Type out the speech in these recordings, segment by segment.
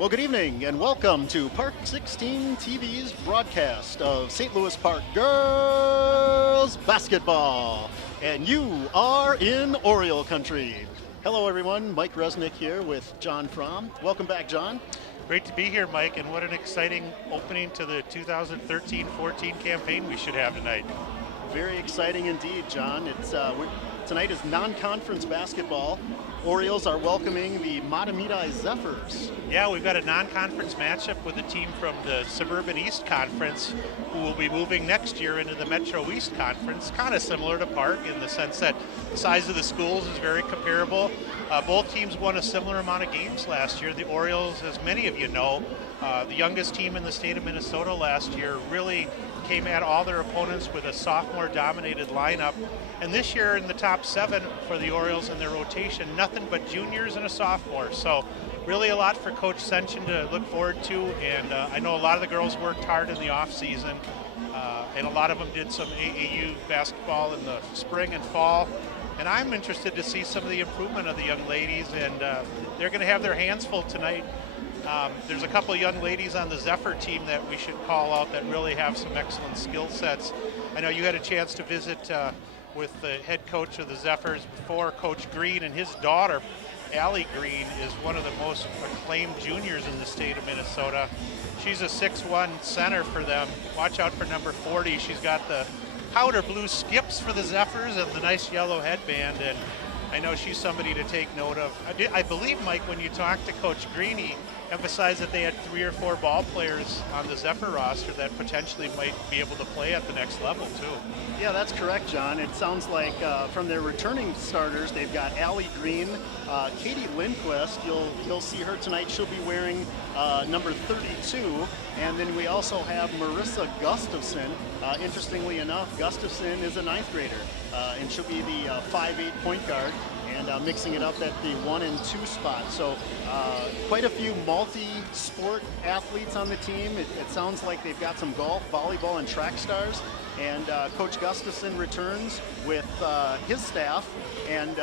Well, good evening and welcome to Park 16 TV's broadcast of St. Louis Park girls basketball. And you are in Oriole country. Hello everyone, Mike Resnick here with John Fromm. Welcome back, John. Great to be here, Mike, and what an exciting opening to the 2013-14 campaign we should have tonight. Very exciting indeed, John. Tonight is non-conference basketball. Orioles are welcoming the Mahtomedi Zephyrs. Yeah, we've got a non-conference matchup with a team from the Suburban East Conference who will be moving next year into the Metro East Conference, kind of similar to Park in the sense that the size of the schools is very comparable. Both teams won a similar amount of games last year. The Orioles, as many of you know, the youngest team in the state of Minnesota last year, really came at all their opponents with a sophomore-dominated lineup. And this year in the top 7 for the Orioles in their rotation, nothing but juniors and a sophomore. So really a lot for Coach Senchen to look forward to. And I know a lot of the girls worked hard in the off-season, and a lot of them did some AAU basketball in the spring and fall. And I'm interested to see some of the improvement of the young ladies, and they're going to have their hands full tonight. There's a couple of young ladies on the Zephyr team that we should call out that really have some excellent skill sets. I know you had a chance to visit with the head coach of the Zephyrs before, Coach Green, and his daughter, Allie Green, is one of the most acclaimed juniors in the state of Minnesota. She's a 6'1" center for them. Watch out for number 40. She's got the powder blue skips for the Zephyrs and the nice yellow headband, and I know she's somebody to take note of. I believe, Mike, when you talked to Coach Green, he emphasized that they had 3 or 4 ball players on the Zephyr roster that potentially might be able to play at the next level, too. Yeah, that's correct, John. It sounds like from their returning starters, they've got Allie Green, Katie Lindquist. You'll see her tonight. She'll be wearing number 32. And then we also have Marissa Gustafson. Interestingly enough, Gustafson is a 9th grader, and she'll be the 5'8" point guard, and mixing it up at the 1 and 2 spot. So quite a few multi-sport athletes on the team. It sounds like they've got some golf, volleyball, and track stars. And Coach Gustafson returns with his staff, and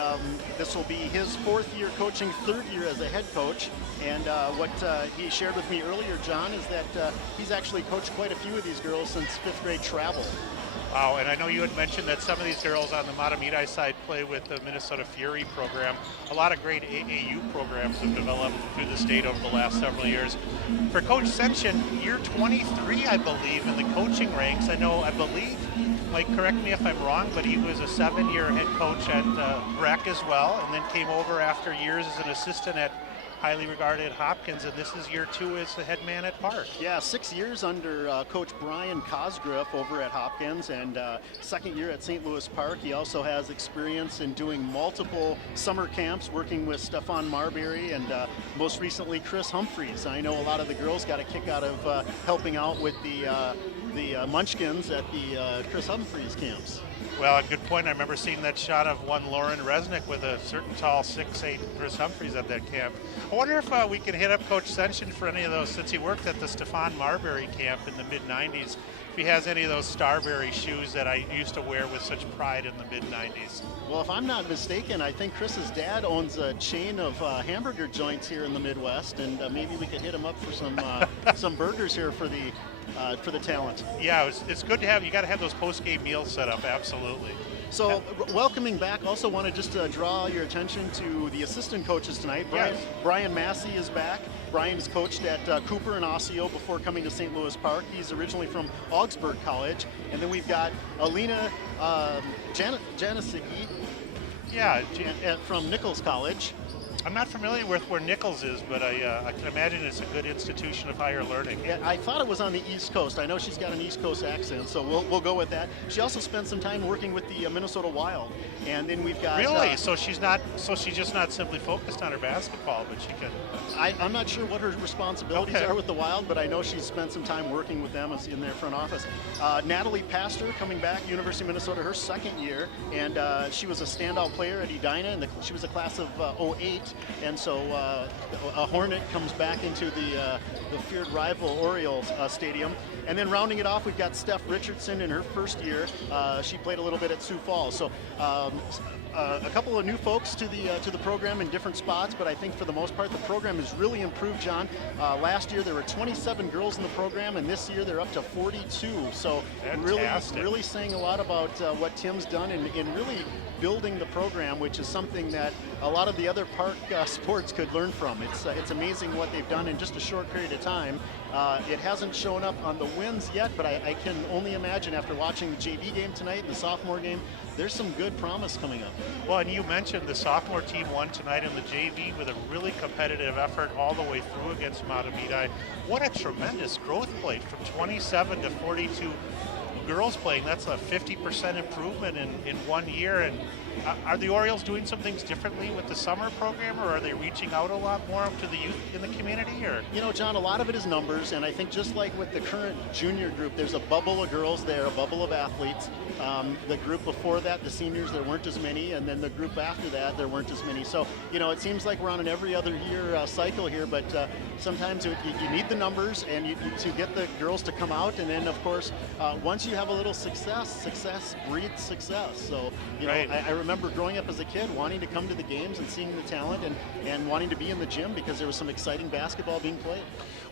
this will be his 4th year coaching, 3rd year as a head coach. And what he shared with me earlier, John, is that he's actually coached quite a few of these girls since 5th grade travel. Wow, and I know you had mentioned that some of these girls on the Mahtomedi side play with the Minnesota Fury program. A lot of great AAU programs have developed through the state over the last several years. For Coach Senchen, year 23, I believe, in the coaching ranks. I believe, Mike, correct me if I'm wrong, but he was a 7-year head coach at Breck as well, and then came over after years as an assistant at highly regarded Hopkins, and this is year 2 as the head man at Park. Yeah, 6 years under Coach Brian Cosgriff over at Hopkins, and 2nd year at St. Louis Park. He also has experience in doing multiple summer camps, working with Stefan Marbury and most recently Chris Humphreys. I know a lot of the girls got a kick out of helping out with the Munchkins at the Chris Humphreys camps. Well, a good point. I remember seeing that shot of one Lauren Resnick with a certain tall 6'8" Chris Humphreys at that camp. I wonder if we can hit up Coach Senchen for any of those, since he worked at the Stefan Marbury camp in the mid-90s, if he has any of those Starberry shoes that I used to wear with such pride in the mid-90s. Well, if I'm not mistaken, I think Chris's dad owns a chain of hamburger joints here in the Midwest, and maybe we could hit him up for some burgers here for the talent. Yeah, it's good to have. You got to have those post-game meals set up. Absolutely. So welcoming back, also want to just draw your attention to the assistant coaches tonight. Brian Massey is back. Brian's coached at Cooper and Osseo before coming to St. Louis Park. He's originally from Augsburg College. And then we've got Alina Janisicki from Nichols College. I'm not familiar with where Nichols is, but I can imagine it's a good institution of higher learning. Yeah, I thought it was on the East Coast. I know she's got an East Coast accent, so we'll go with that. She also spent some time working with the Minnesota Wild, and then we've got. Really? So she's just not simply focused on her basketball, but she can. I'm not sure what her responsibilities are with the Wild, but I know she's spent some time working with them in their front office. Natalie Pastor coming back, University of Minnesota, her 2nd year, and she was a standout player at Edina, and she was a class of 08. And so a Hornet comes back into the feared rival Orioles stadium. And then rounding it off, we've got Steph Richardson in her 1st year. She played a little bit at Sioux Falls. So a couple of new folks to the program in different spots, but I think for the most part the program has really improved, John. Last year there were 27 girls in the program, and this year they're up to 42. So really saying a lot about what Tim's done in really building the program, which is something that a lot of the other park sports could learn from. It's amazing what they've done in just a short period of time. It hasn't shown up on the wins yet, but I can only imagine after watching the JV game tonight and the sophomore game, there's some good promise coming up. Well, and you mentioned the sophomore team won tonight in the JV with a really competitive effort all the way through against Mahtomedi. What a tremendous growth plate from 27 to 42 girls playing. That's a 50% improvement in 1 year. And are the Orioles doing some things differently with the summer program, or are they reaching out a lot more up to the youth in the community? Or you know, John, a lot of it is numbers, and I think just like with the current junior group, there's a bubble of girls there, a bubble of athletes. The group before that, the seniors, there weren't as many, and then the group after that, there weren't as many. So, you know, it seems like we're on an every other year cycle here, but sometimes you need the numbers and to get the girls to come out, and then of course, once you have a little success breeds success. So, you know, I remember growing up as a kid wanting to come to the games and seeing the talent and wanting to be in the gym because there was some exciting basketball being played.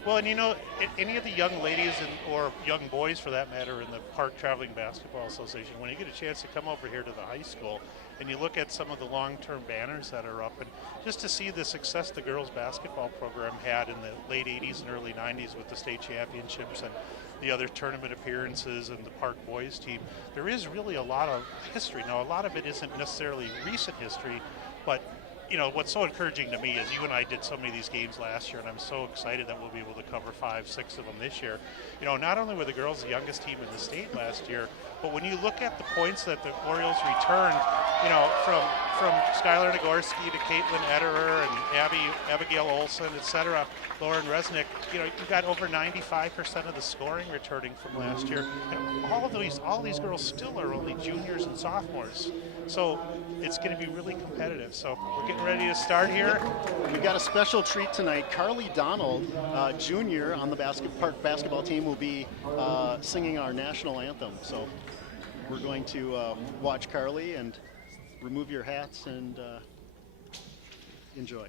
Well, and you know, any of the young ladies or young boys for that matter in the Park Traveling Basketball Association, when you get a chance to come over here to the high school and you look at some of the long-term banners that are up, and just to see the success the girls basketball program had in the late 80s and early 90s with the state championships and the other tournament appearances and the Park boys team, there is really a lot of history. Now, a lot of it isn't necessarily recent history, but you know, what's so encouraging to me is you and I did so many of these games last year, and I'm so excited that we'll be able to cover 5, 6 of them this year. You know, not only were the girls the youngest team in the state last year, but when you look at the points that the Orioles returned, you know, from Skylar Nagorski to Caitlin Ederer and Abigail Olson, etc., Lauren Resnick, you know, you got over 95% of the scoring returning from last year. And all these girls still are only juniors and sophomores. So it's going to be really competitive. So we're getting ready to start here. We've got a special treat tonight. Carly Donald, junior on the Park basketball team, will be singing our national anthem. So we're going to watch Carly and remove your hats and enjoy.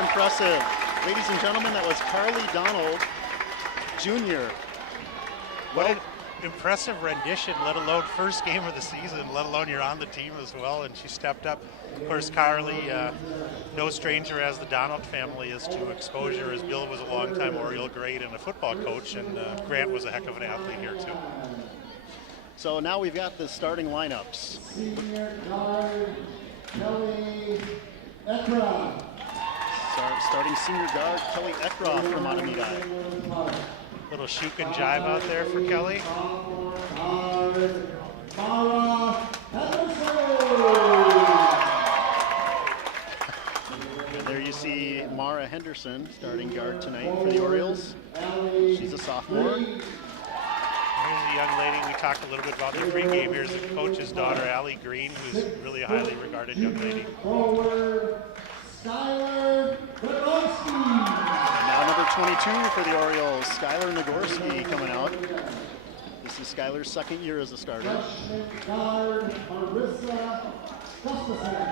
Impressive. Ladies and gentlemen, that was Carly Donald, Jr. What an impressive rendition, let alone first game of the season, let alone you're on the team as well, and she stepped up. Of course, Carly, no stranger as the Donald family is to exposure, as Bill was a longtime Oriole great and a football coach, and Grant was a heck of an athlete here too. So now we've got the starting lineups. Senior guard, Kelly Ekra. Starting senior guard, Kelly Ekra from Mahtomedi. Little shook and jive out there for Kelly. And there you see Mara Henderson, starting guard tonight for the Orioles. She's a sophomore. Here's the young lady we talked a little bit about in the pregame. Here's the coach's daughter, Allie Green, who's really a highly regarded young lady. Skylar Nagorski. And now number 22 for the Orioles, Skylar Nagorski coming out. This is Skylar's second year as a starter. Freshman guard Marissa Gustafson.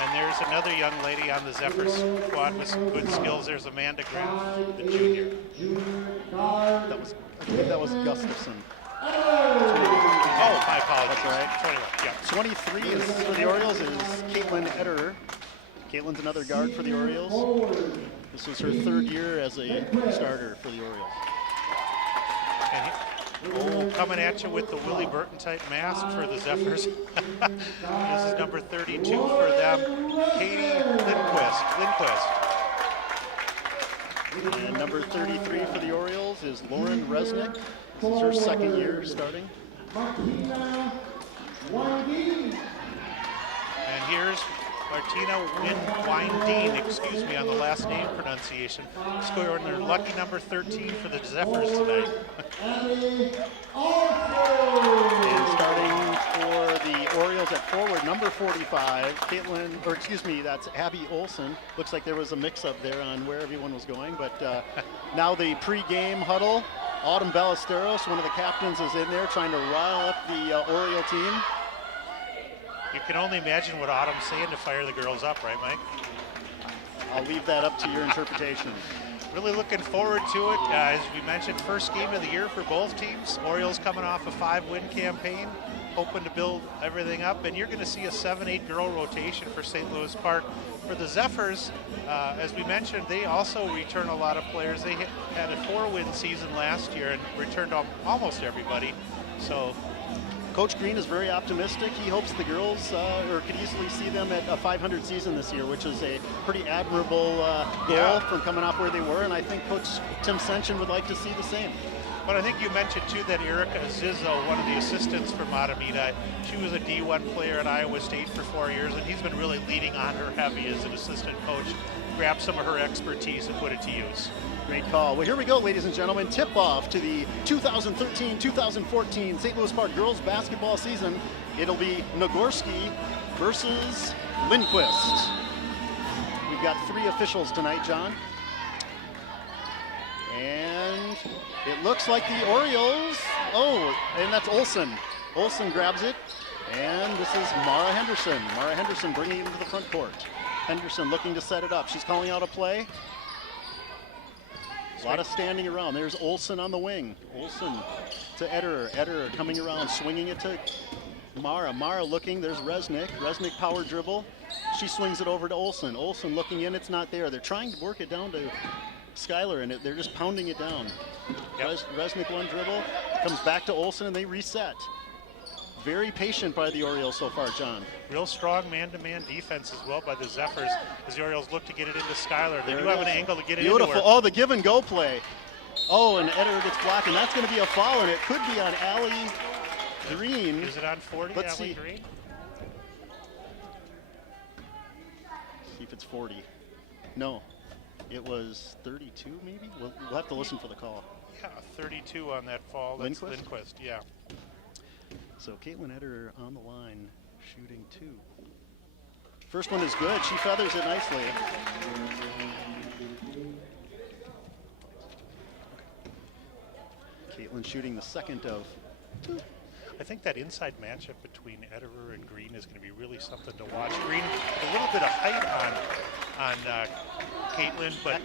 And there's another young lady on the Zephyrs squad with some good skills. There's Amanda Graham, the junior. Guard. I believe that was Gustafson. Oh, my apologies. That's all right. 21, yeah. 23 is for the Orioles is Caitlin Ederer. Caitlin's another guard for the Orioles. This was her third year as a starter for the Orioles. And coming at you with the Willie Burton type mask for the Zephyrs. This is number 32 for them, Katie Lindquist. And number 33 for the Orioles is Lauren Resnick. This is her second year starting. Martina Winding. And here's Martina Winding, excuse me on the last name pronunciation, scoring their lucky number 13 for the Zephyrs tonight. And starting for the Orioles at forward, number 45, that's Abby Olson. Looks like there was a mix-up there on where everyone was going, but now the pre-game huddle. Autumn Ballesteros, one of the captains, is in there trying to rile up the Oriole team. You can only imagine what Autumn's saying to fire the girls up, right, Mike? I'll leave that up to your interpretation. Really looking forward to it. As we mentioned, first game of the year for both teams. Orioles coming off a 5-win campaign, hoping to build everything up. And you're going to see a 7-8 girl rotation for St. Louis Park. For the Zephyrs, as we mentioned, they also return a lot of players. They had a 4-win season last year and returned almost everybody. So Coach Green is very optimistic. He hopes the girls could easily see them at a 500 season this year, which is a pretty admirable goal from coming off where they were. And I think Coach Tim Senchen would like to see the same. But I think you mentioned too that Erica Zizzo, one of the assistants for Mahtomedi, she was a D1 player at Iowa State for 4 years, and he's been really leading on her heavy as an assistant coach. Grab some of her expertise and put it to use. Great call. Well, here we go, ladies and gentlemen. Tip-off to the 2013-2014 St. Louis Park girls basketball season. It'll be Nagorski versus Lindquist. We've got 3 officials tonight, John. And it looks like the Orioles, and that's Olson. Olson grabs it, and this is Mara Henderson. Mara Henderson bringing it into the front court. Henderson looking to set it up. She's calling out a play. A lot of standing around. There's Olson on the wing. Olson to Ederer. Ederer coming around, swinging it to Mara. Mara looking, there's Resnick. Resnick power dribble. She swings it over to Olson. Olson looking in, it's not there. They're trying to work it down to Skylar, and they're just pounding it down. Yep. Resnick one dribble, comes back to Olson, and they reset. Very patient by the Orioles so far, John. Real strong man-to-man defense as well by the Zephyrs as the Orioles look to get it into Skylar. They do have an angle to get it into her. Beautiful. Oh, the give-and-go play. Oh, and Ederer gets blocked, and that's going to be a foul, and it could be on Allie Green. Is it on 40, Let's Allie see. Green? See if it's 40. No. It was 32, maybe? We'll have to listen for the call. Yeah, 32 on that fall. That's Lindquist, yeah. So Caitlin Ederer on the line, shooting 2. First one is good. She feathers it nicely. Caitlin shooting the second of 2. I think that inside matchup between Ederer and Green is going to be really something to watch. Green, a little bit of height on Caitlin, but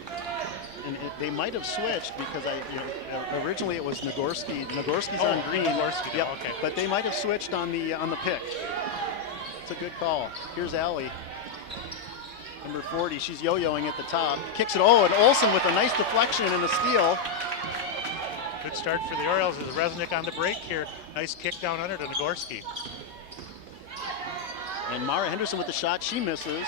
and they might have switched because originally it was Nagorski. Nagorski's on Green. Nagorski, yep. Okay. But they might have switched on the pick. It's a good call. Here's Allie. Number 40, she's yo-yoing at the top. Kicks it, and Olson with a nice deflection and a steal. Good start for the Orioles as Resnick on the break here. Nice kick down under to Nagorski. And Mara Henderson with the shot, she misses.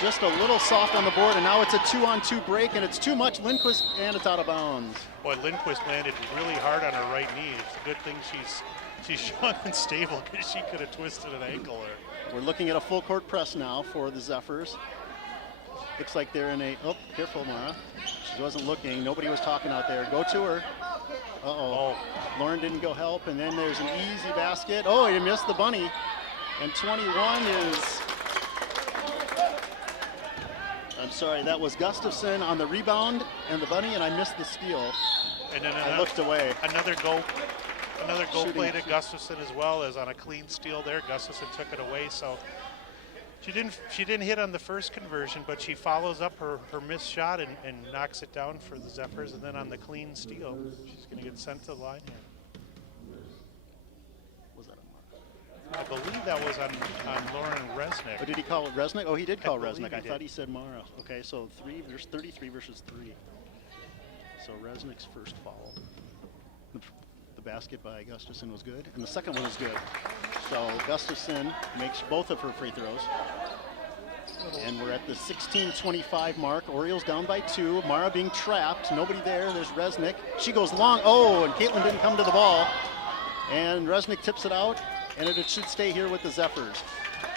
Just a little soft on the board, and now it's a 2-on-2 break, and it's too much. Lindquist, and it's out of bounds. Boy, Lindquist landed really hard on her right knee. It's a good thing she's young and stable because she could have twisted an ankle there. We're looking at a full court press now for the Zephyrs. Looks like they're in a, careful, Mara. She wasn't looking, nobody was talking out there. Go to her. Lauren didn't go help, and then there's an easy basket. Oh, he missed the bunny. And 21 is sorry, that was Gustafson on the rebound and the bunny, and I missed the steal. And then I looked away. Another goal Shooting. play to Gustafson as well, as on a clean steal there. Gustafson took it away, so she didn't hit on the first conversion, but she follows up her missed shot and knocks it down for the Zephyrs, and then on the clean steal, she's going to get sent to the line here. Was that a I believe that was on Lauren Resnick. Oh, did he call it Resnick? Oh, he did call believe Resnick. he I did. thought he said Mara. Okay, so 33 versus 3. So Resnick's first foul. The basket by Gustafson was good, and the second one was good. So Gustafson makes both of her free throws. And we're at the 16-25 mark. Orioles down by 2. Mara being trapped. Nobody there. There's Resnick. She goes long. Oh, and Caitlin didn't come to the ball. And Resnick tips it out, and it should stay here with the Zephyrs.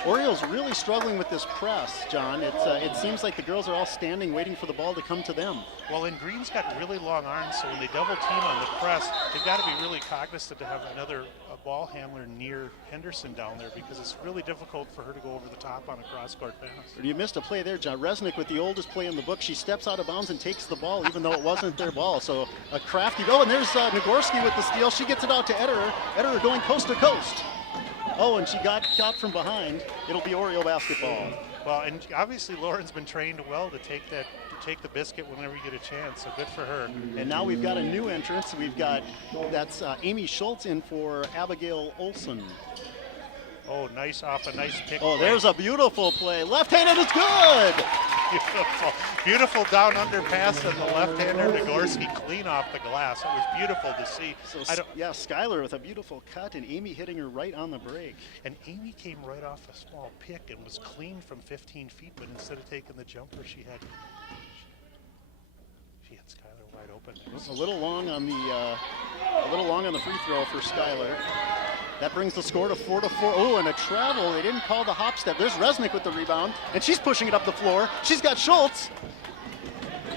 Orioles really struggling with this press, John. It seems like the girls are all standing waiting for the ball to come to them. Well, and Green's got really long arms, so when they double team on the press, they've got to be really cognizant to have another ball handler near Henderson down there, because it's really difficult for her to go over the top on a cross-court pass. You missed a play there, John. Resnick with the oldest play in the book. She steps out of bounds and takes the ball, even though it wasn't their ball. So a crafty. Oh, and there's Nagorski with the steal. She gets it out to Ederer. Ederer going coast to coast. Oh, and she got caught from behind. It'll be Oriole basketball. Well, and obviously Lauren's been trained well to take the biscuit whenever you get a chance, so good for her. And now we've got a new entrance. That's Amy Schultz in for Abigail Olson. Oh, nice off a nice pick. Oh, play. there's a beautiful play. Left-handed is good. Beautiful down under pass on the left-hander. Nagorski clean off the glass. It was beautiful to see. So yeah, Skylar with a beautiful cut, and Amy hitting her right on the break. And Amy came right off a small pick and was clean from 15 feet, but instead of taking the jumper, she had Skylar wide open. A little long on the free throw for Skylar. That brings the score to 4-4. Oh, and a travel. They didn't call the hop step. There's Resnick with the rebound, and she's pushing it up the floor. She's got Schultz.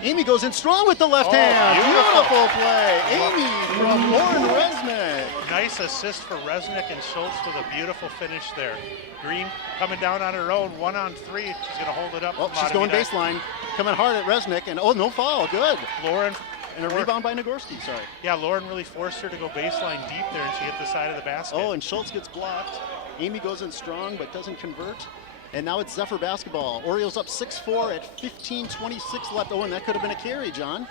Amy goes in strong with the left hand. Beautiful play. Amy from Lauren Resnick. Nice assist for Resnick, and Schultz with a beautiful finish there. Green coming down on her own, 1-on-3. She's going to hold it up. Oh, she's going baseline. Coming hard at Resnick, and oh, no foul. Good. Lauren. And a rebound by Nagorski, sorry. Yeah, Lauren really forced her to go baseline deep there, and she hit the side of the basket. Oh, and Schultz gets blocked. Amy goes in strong, but doesn't convert. And now it's Zephyr basketball. Orioles up 6-4 at 15:26 left. Oh, and that could have been a carry, John.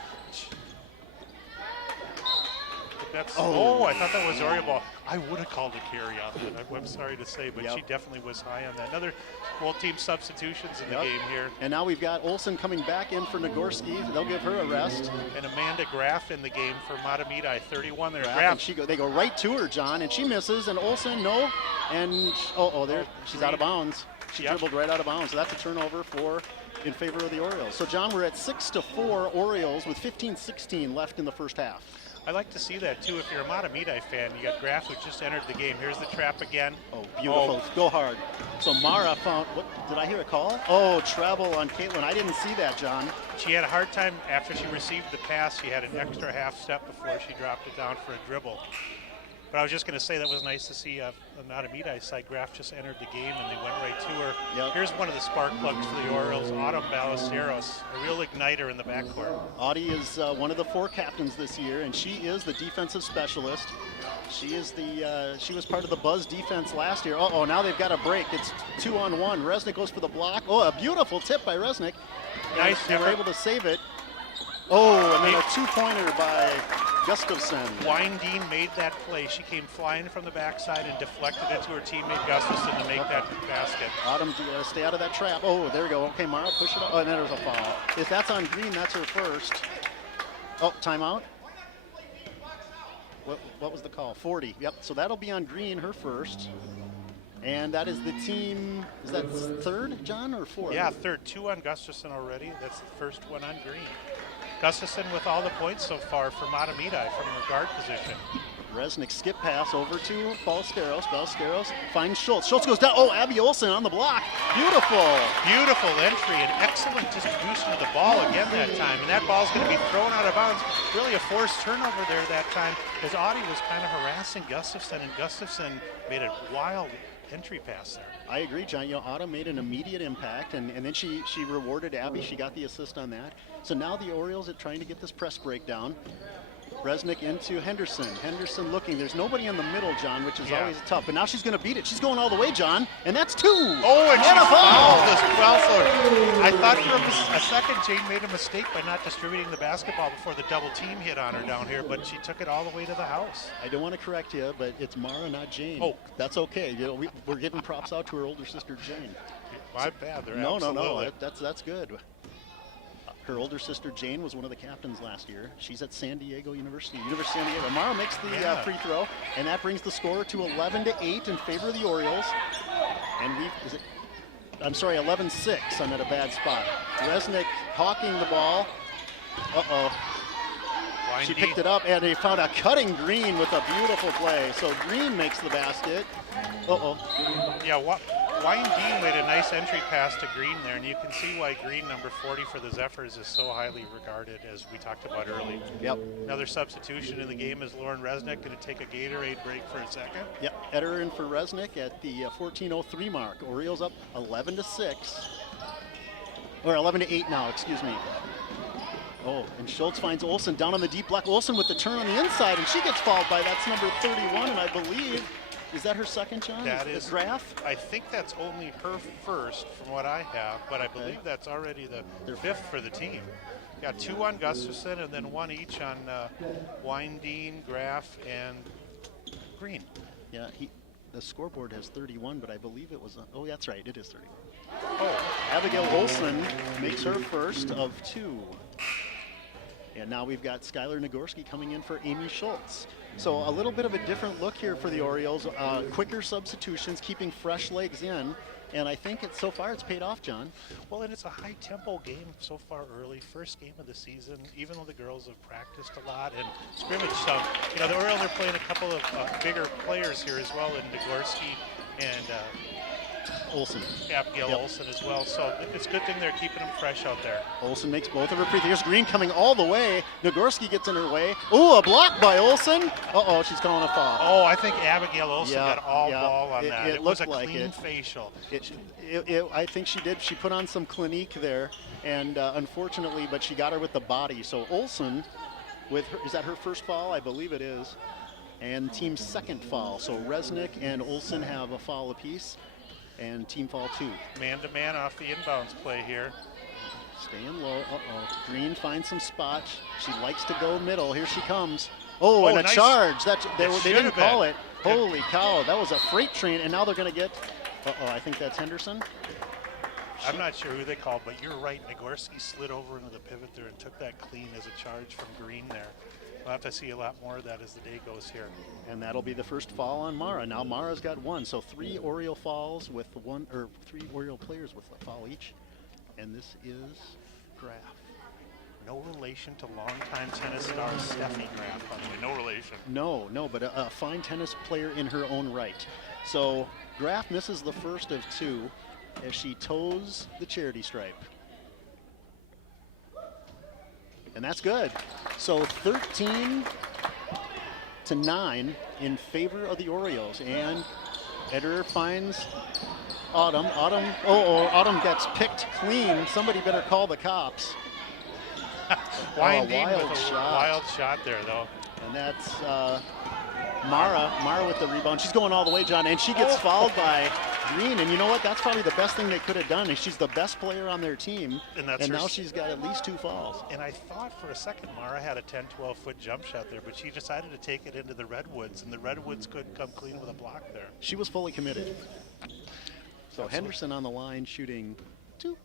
I thought that was Oriole ball. I would have called a carry off it. I'm sorry to say, but Yep. she definitely was high on that. Another team substitutions in the game here. And now we've got Olsen coming back in for Nagorski. They'll give her a rest. And Amanda Graff in the game for Mahtomedi, 31 there. Graff. They go right to her, John, and she misses. And Olsen, no. And there, she's out of bounds. She dribbled right out of bounds. So that's a turnover in favor of the Orioles. So, John, we're at 6-4 Orioles with 15:16 left in the first half. I like to see that, too. If you're a Mahtomedi fan, you got Graff, who just entered the game. Here's the trap again. Oh, beautiful. Go hard. So Mara found, did I hear a call? Oh, travel on Caitlin. I didn't see that, John. She had a hard time after she received the pass. She had an extra half step before she dropped it down for a dribble. But I was just going to say that was nice to see on Mahtomedi side. Graff just entered the game, and they went right to her. Yep. Here's one of the spark plugs for the Orioles, Autumn Ballesteros, a real igniter in the backcourt. Audie is one of the 4 captains this year, and she is the defensive specialist. She was part of the Buzz defense last year. Uh-oh, now they've got a break. It's 2-on-1. Resnick goes for the block. Oh, a beautiful tip by Resnick. Nice. They were able to save it. Oh, and then a 2-pointer by Gustafson. Windine made that play. She came flying from the backside and deflected it to her teammate Gustafson to make that basket. Autumn, you gotta stay out of that trap. Oh, there we go. Okay, Mara, push it up. Oh, and there's a foul. If that's on Green, that's her first. Oh, timeout. What was the call? 40. Yep, so that'll be on Green, her first. And that is the team, is that third, John, or fourth? Yeah, third. 2 on Gustafson already. That's the first one on Green. Gustafson with all the points so far for Mahtomedi from her guard position. Resnick skip pass over to Ballesteros. Ballesteros finds Schultz. Schultz goes down. Oh, Abby Olsen on the block. Beautiful. Beautiful entry and excellent distribution of the ball again that time. And that ball's going to be thrown out of bounds. Really a forced turnover there that time, as Audie was kind of harassing Gustafson, and Gustafson made a wild entry pass there. I agree, John. You know, Autumn made an immediate impact, and then she rewarded Abby. She got the assist on that. So now the Orioles are trying to get this press breakdown. Resnick into Henderson. Henderson looking. There's nobody in the middle, John, which is always tough. But now she's going to beat it. She's going all the way, John, and that's 2. Oh, and she a fouled as well. So I thought for a second Jane made a mistake by not distributing the basketball before the double team hit on her down here, but she took it all the way to the house. I don't want to correct you, but it's Mara, not Jane. Oh. That's okay. You know, we're giving props out to her older sister, Jane. My bad. No. That's good. Her older sister Jane was one of the captains last year. She's at San Diego University of San Diego. Mara makes the free throw, and that brings the score to 11-8 in favor of the Orioles. And 11-6. I'm at a bad spot. Resnick hawking the ball. She picked it up, and they found a cutting Green with a beautiful play. So Green makes the basket. Yeah, Wine-Dean made a nice entry pass to Green there, and you can see why Green, number 40 for the Zephyrs, is so highly regarded, as we talked about earlier. Yep. Another substitution in the game is Lauren Resnick going to take a Gatorade break for a second. Yep, Eder in for Resnick at the 14:03 mark. Orioles up 11-6, or 11-8 now, excuse me. Oh, and Schultz finds Olsen down on the deep block. Olsen with the turn on the inside, and she gets fouled by, that's number 31, and I believe, is that her second, John? That is Graf? I think that's only her first from what I have, but I believe that's already the 5th for the team. Got 2 on Gustafson and then 1 each on Wine-Dean, Graf, and Green. Yeah, the scoreboard has 31, but I believe it was, oh, that's right, it is 31. Oh, Abigail Olsen makes her first of 2. And now we've got Skylar Nagorski coming in for Amy Schultz. So a little bit of a different look here for the Orioles. Quicker substitutions, keeping fresh legs in. And I think so far it's paid off, John. well, and it's a high-tempo game so far early. First game of the season, even though the girls have practiced a lot and scrimmage some. You know, the Orioles are playing a couple of bigger players here as well in Nagorski and Olsen. Abigail Olsen as well. So it's a good thing they're keeping them fresh out there. Olsen makes both of her free throws. Green coming all the way. Nagorski gets in her way. Ooh, a block by Olsen. She's calling a foul. Oh, I think Abigail Olsen got all ball on that. It was a looked like clean it. facial. I think she did. She put on some Clinique there, and unfortunately, but she got her with the body. So Olsen, with her, is that her first foul? I believe it is. And team's second foul. So Resnick and Olsen have a foul apiece, and team foul 2. Man-to-man off the inbounds play here. Staying low. Green finds some spots. She likes to go middle. Here she comes. Oh, and a nice. Charge. They It didn't should call have it. Holy cow, that was a freight train, and now they're going to get, I think that's Henderson. I'm not sure who they called, but you're right. Nagorski slid over into the pivot there and took that clean as a charge from Green there. We'll have to see a lot more of that as the day goes here. And that'll be the first foul on Mara. Now Mara's got 1, so 3 Oriole fouls with 3 Oriole players with a foul each. And this is Graf. No relation to longtime tennis star Steffi Graf, by the way. No relation. No, but a fine tennis player in her own right. So Graf misses the first of 2 as she toes the charity stripe. And that's good. So 13-9 in favor of the Orioles. And Eder finds Autumn. Autumn gets picked clean. Somebody better call the cops. Wild wild shot there, though. And that's Mara with the rebound. She's going all the way, John, and she gets fouled by Green. And you know what? That's probably the best thing they could have done. Is she's the best player on their team, and now she's got at least 2 fouls. And I thought for a second Mara had a 10-12 foot jump shot there, but she decided to take it into the Redwoods, and the Redwoods couldn't come clean with a block there. She was fully committed. So Henderson on the line shooting 2.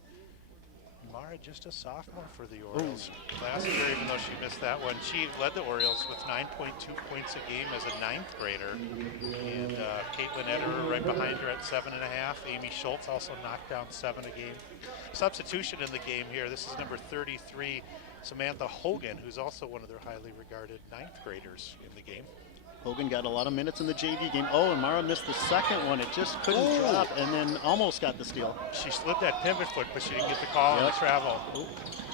Mara just a sophomore for the Orioles. Last year, even though she missed that one, she led the Orioles with 9.2 points a game as a 9th grader. And Caitlin Eder right behind her at 7.5. Amy Schultz also knocked down 7 a game. Substitution in the game here. This is number 33, Samantha Hogan, who's also one of their highly regarded 9th graders in the game. Hogan got a lot of minutes in the JV game. And Mara missed the second one. It just couldn't drop, and then almost got the steal. She slid that pivot foot, but she didn't get the call on the travel.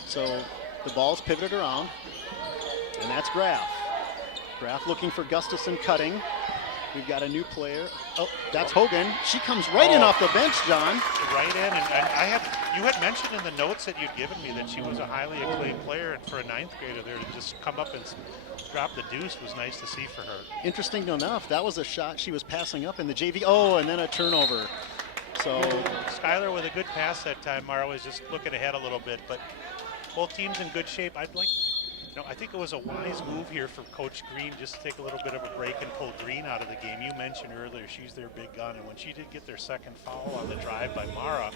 So the ball's pivoted around, and that's Graf. Graf looking for Gustafson cutting. We've got a new player. Oh, that's Hogan. She comes right in off the bench, John. Right in, and you had mentioned in the notes that you'd given me that she was a highly acclaimed player, and for a 9th grader there to just come up and drop the deuce was nice to see for her. Interesting enough, that was a shot she was passing up in the JV. Oh, and then a turnover. So Skylar with a good pass that time. Mara was just looking ahead a little bit, but both teams in good shape. I think it was a wise move here for Coach Green just to take a little bit of a break and pull Green out of the game. You mentioned earlier she's their big gun, and when she did get their second foul on the drive by Mara,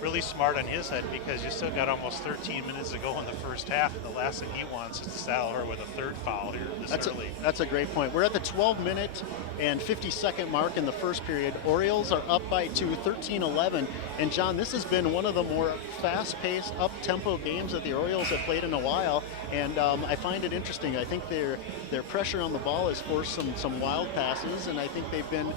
really smart on his head because you still got almost 13 minutes to go in the first half, and the last thing he wants is to saddle her with a 3rd foul here this early. That's a great point. We're at the 12-minute and 50-second mark in the first period. Orioles are up by 2, 13-11. And John, this has been one of the more fast-paced, up-tempo games that the Orioles have played in a while. And I find it interesting. I think their pressure on the ball has forced some wild passes, and I think they've been,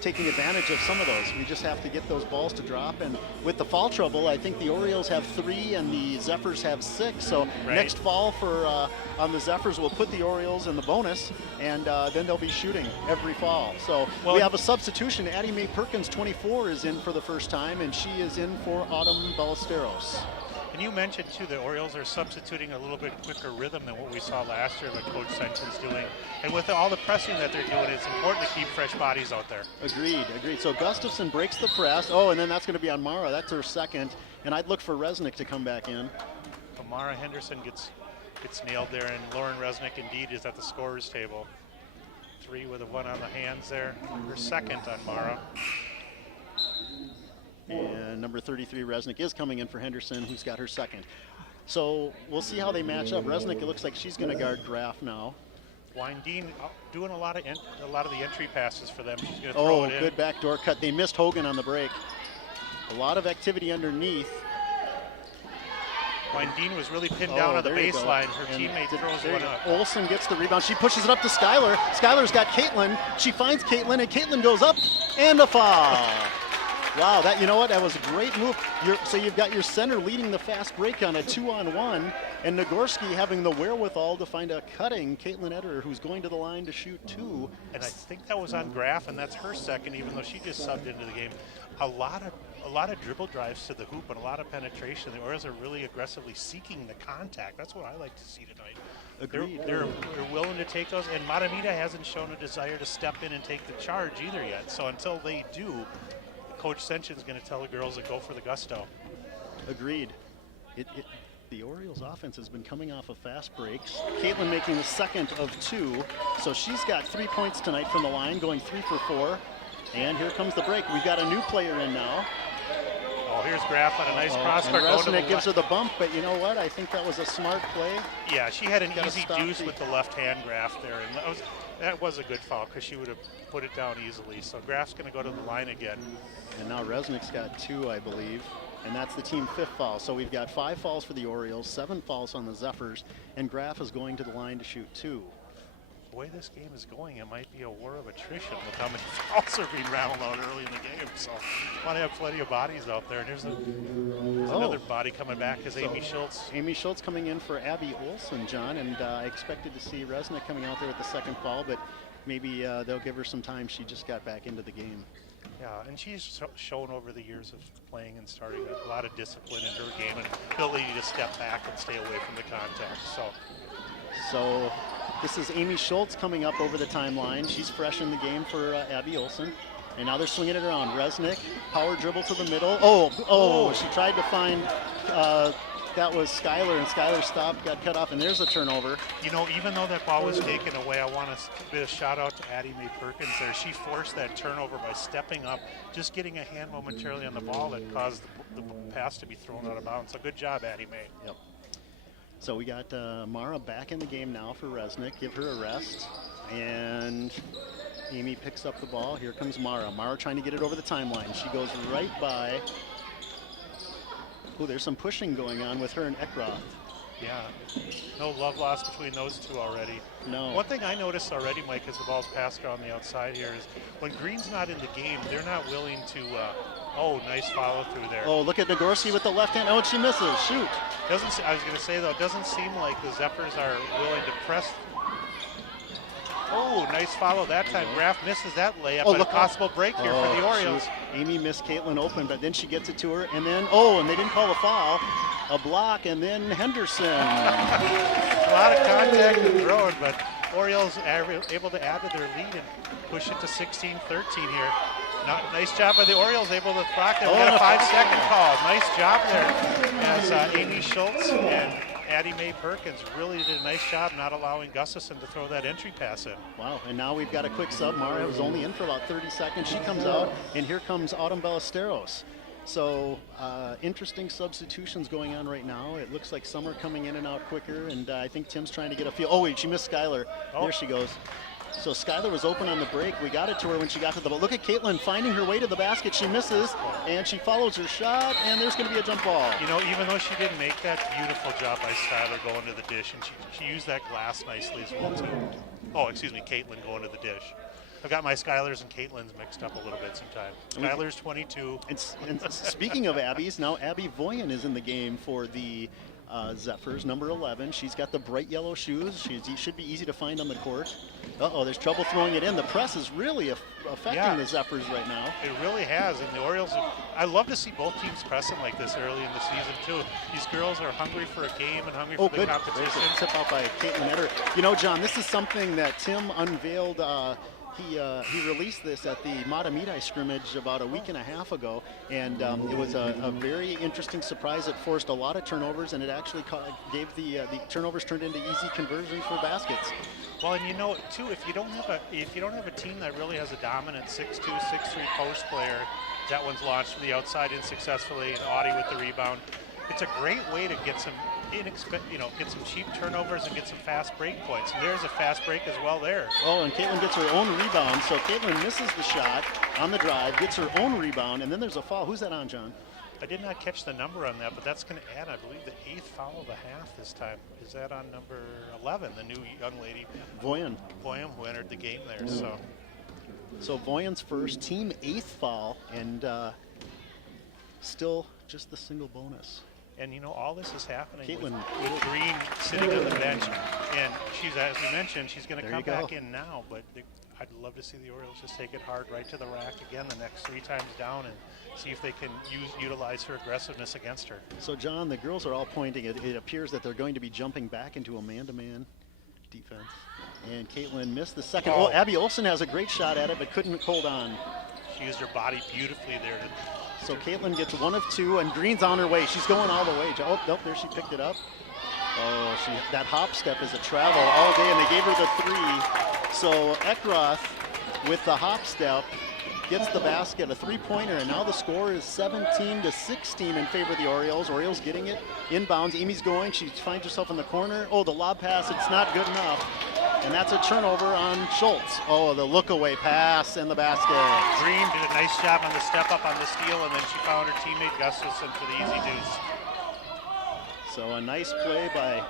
taking advantage of some of those. We just have to get those balls to drop. And with the foul trouble, I think the Orioles have 3 and the Zephyrs have 6. So next fall on the Zephyrs will put the Orioles in the bonus, and then they'll be shooting every fall. So we have a substitution. Addie Mae Perkins, 24, is in for the first time, and she is in for Autumn Ballesteros. And you mentioned, too, the Orioles are substituting a little bit quicker rhythm than what we saw last year that Coach Senson's doing. And with all the pressing that they're doing, it's important to keep fresh bodies out there. Agreed. So Gustafson breaks the press. Oh, and then that's going to be on Mara. That's her second. And I'd look for Resnick to come back in. So Mara Henderson gets nailed there, and Lauren Resnick indeed is at the scorer's table. 3 with a 1 on the hands there. Her second on Mara. And number 33, Resnick, is coming in for Henderson, who's got her second. So we'll see how they match up. Resnick, it looks like she's going to guard Graf now. Windine doing a lot of the entry passes for them. She's going to throw it in. Good backdoor cut. They missed Hogan on the break. A lot of activity underneath. Windine was really pinned down on the baseline. Her teammate throws one up. Olsen gets the rebound. She pushes it up to Skylar. Skylar's got Caitlin. She finds Caitlin, and Caitlin goes up, and a foul. Wow, that was a great move. So you've got your center leading the fast break on a 2-on-1, and Nagorski having the wherewithal to find a cutting Caitlin Ederer, who's going to the line to shoot 2. And I think that was on Graf, and that's her second, even though she just subbed into the game. A lot of dribble drives to the hoop and a lot of penetration. The Orioles are really aggressively seeking the contact. That's what I like to see tonight. Agreed. They're willing to take those, and Mahtomedi hasn't shown a desire to step in and take the charge either yet. So until they do, Coach Senson's going to tell the girls to go for the gusto. Agreed. The Orioles offense has been coming off of fast breaks. Caitlin making the second of 2. So she's got 3 points tonight from the line, going 3 for 4. And here comes the break. We've got a new player in now. Oh, here's Graf on a nice cross-court. Resnick gives her the bump, but you know what? I think that was a smart play. Yeah, she had an easy deuce with the left-hand Graf there. And that was a good foul because she would have put it down easily. So Graf's going to go to the line again. And now Resnick's got 2, I believe. And that's the team 5th foul. So we've got 5 fouls for the Orioles, 7 fouls on the Zephyrs, and Graf is going to the line to shoot 2. The way this game is going, it might be a war of attrition with how many fouls are being rattled out early in the game. So we want to have plenty of bodies out there. And there's another body coming back is Amy Schultz. Amy Schultz coming in for Abby Olsen, John, and I expected to see Resnick coming out there with the second foul, but maybe they'll give her some time. She just got back into the game. Yeah, and she's shown over the years of playing and starting a lot of discipline in her game and ability to step back and stay away from the contact. So this is Amy Schultz coming up over the timeline. She's fresh in the game for Abby Olsen. And now they're swinging it around. Resnick, power dribble to the middle. Oh, she tried to find, that was Skylar, and Skylar stopped, got cut off, and there's a turnover. You know, even though that ball was taken away, I want to give a shout out to Addie Mae Perkins there. She forced that turnover by stepping up, just getting a hand momentarily on the ball that caused the pass to be thrown out of bounds. So good job, Addie Mae. Yep. So we got Mara back in the game now for Resnick. Give her a rest. And Amy picks up the ball. Here comes Mara. Mara trying to get it over the timeline. She goes right by. Oh, there's some pushing going on with her and Eckroth. Yeah, no love lost between those two already. No. One thing I noticed already, Mike, as the ball's passed on the outside here is when Green's not in the game, they're not willing to, nice follow through there. Oh, look at Nagorski with the left hand. Oh, and she misses. Shoot. I was going to say, though, it doesn't seem like the Zephyrs are willing to press. Oh, nice follow that time. Graf misses that layup, Oh, but look. a possible break here for the Orioles. Amy missed Caitlin open, but then she gets it to her, and then, oh, and they didn't call a foul. A block, and then Henderson. A lot of contact and throwing, but Orioles are able to add to their lead and push it to 16-13 here. Nice job by the Orioles, able to block that. We got a 5-second call. Nice job there as Amy Schultz and Addie Mae Perkins really did a nice job not allowing Gustafson to throw that entry pass in. Wow, and now we've got a quick sub. Mara was only in for about 30 seconds. She comes out, and here comes Autumn Ballesteros. So interesting substitutions going on right now. It looks like some are coming in and out quicker, and I think Tim's trying to get a feel. Oh, wait, she missed Skylar. Oh. There she goes. So Skylar was open on the break. We got it to her when she got to the ball. Look at Caitlin finding her way to the basket. She misses, and she follows her shot, and there's going to be a jump ball. You know, even though she didn't make that, beautiful job by Skylar going to the dish, and she used that glass nicely as well, too. Oh, excuse me, Caitlin going to the dish. I've got my Skylers and Caitlins mixed up a little bit sometimes. Skylar's 22. And speaking of Abby's, now Abby Voyen is in the game for the Zephyrs, number 11. She's got the bright yellow shoes. She should be easy to find on the court. Uh-oh, there's trouble throwing it in. The press is really affecting the Zephyrs right now. It really has, and the Orioles, I love to see both teams pressing like this early in the season, too. These girls are hungry for a game and hungry for the competition. There's a tip out by Caitlin Etter. You know, John, this is something that Tim unveiled. He released this at the Mahtomedi scrimmage about a week and a half ago, and it was a very interesting surprise. It forced a lot of turnovers, and it actually gave the turnovers turned into easy conversions for baskets. Well, and you know, too, if you don't have a team that really has a dominant 6'2", 6'3" post player, that one's launched from the outside in successfully, and Audie with the rebound. It's a great way to get some get some cheap turnovers and get some fast break points. And there's a fast break as well there. Oh, and Caitlin gets her own rebound. So Caitlin misses the shot on the drive, gets her own rebound, and then there's a foul. Who's that on, John? I did not catch the number on that, but that's going to add, I believe, the 8th foul of the half this time. Is that on number 11, the new young lady? Voyen, who entered the game there. So Voyen's first, team 8th foul, and still just the single bonus. And you know, all this is happening with Green sitting on the bench, and she's, as we mentioned, she's going to come back in now. But I'd love to see the Orioles just take it hard right to the rack again the next 3 times down and see if they can utilize her aggressiveness against her. So John, the girls are all pointing. It appears that they're going to be jumping back into a man-to-man defense. And Caitlin missed the second. Oh, Abby Olsen has a great shot at it, but couldn't hold on. She used her body beautifully there. So Caitlin gets 1 of 2, and Green's on her way. She's going all the way. Oh, nope, there she picked it up. Oh, that hop step is a travel all day, and they gave her the 3. So Eckroth with the hop step gets the basket, a 3-pointer, and now the score is 17-16 in favor of the Orioles. Orioles getting it inbounds. Amy's going. She finds herself in the corner. Oh, the lob pass, it's not good enough. And that's a turnover on Schultz. Oh, the look-away pass and the basket. Green did a nice job on the step-up on the steal, and then she found her teammate Gustafson for the easy deuce. So a nice play by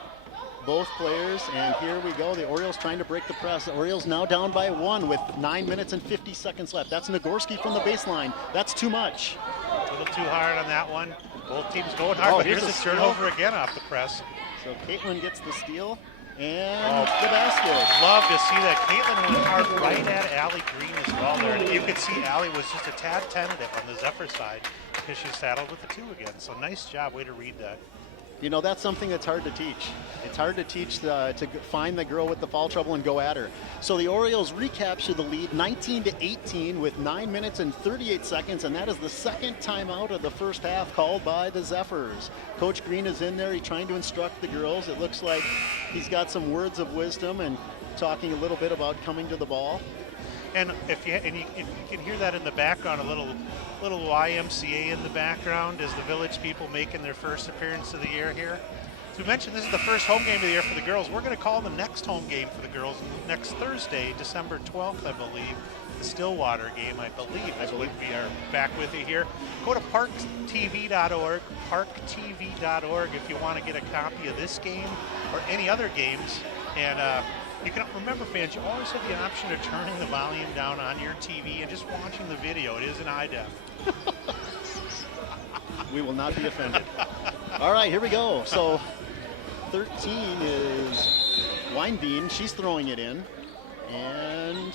both players, and here we go. The Orioles trying to break the press. The Orioles now down by 1 with 9 minutes and 50 seconds left. That's Nagorski from the baseline. That's too much. A little too hard on that one. Both teams going hard, but here's a turnover again off the press. So Caitlin gets the steal. And the basket. Love to see that. Caitlin went hard right at Allie Green as well there. And you could see Allie was just a tad tentative on the Zephyr side because she saddled with the 2 again. So nice job. Way to read that. You know, that's something that's hard to teach. It's hard to teach to find the girl with the foul trouble and go at her. So the Orioles recapture the lead 19-18 with 9 minutes and 38 seconds, and that is the second timeout of the first half called by the Zephyrs. Coach Green is in there. He's trying to instruct the girls. It looks like he's got some words of wisdom and talking a little bit about coming to the ball. And you can hear that in the background, a little YMCA in the background as the village people making their first appearance of the year here. As we mentioned, this is the first home game of the year for the girls. We're going to call the next home game for the girls next Thursday, December 12th, I believe. The Stillwater game, I believe, is when we are back with you here. Go to ParkTV.org, ParkTV.org if you want to get a copy of this game or any other games. And you can remember, fans, you always have the option of turning the volume down on your TV and just watching the video. It is an iDef. We will not be offended. All right, here we go. So 13 is Weinbein. She's throwing it in. And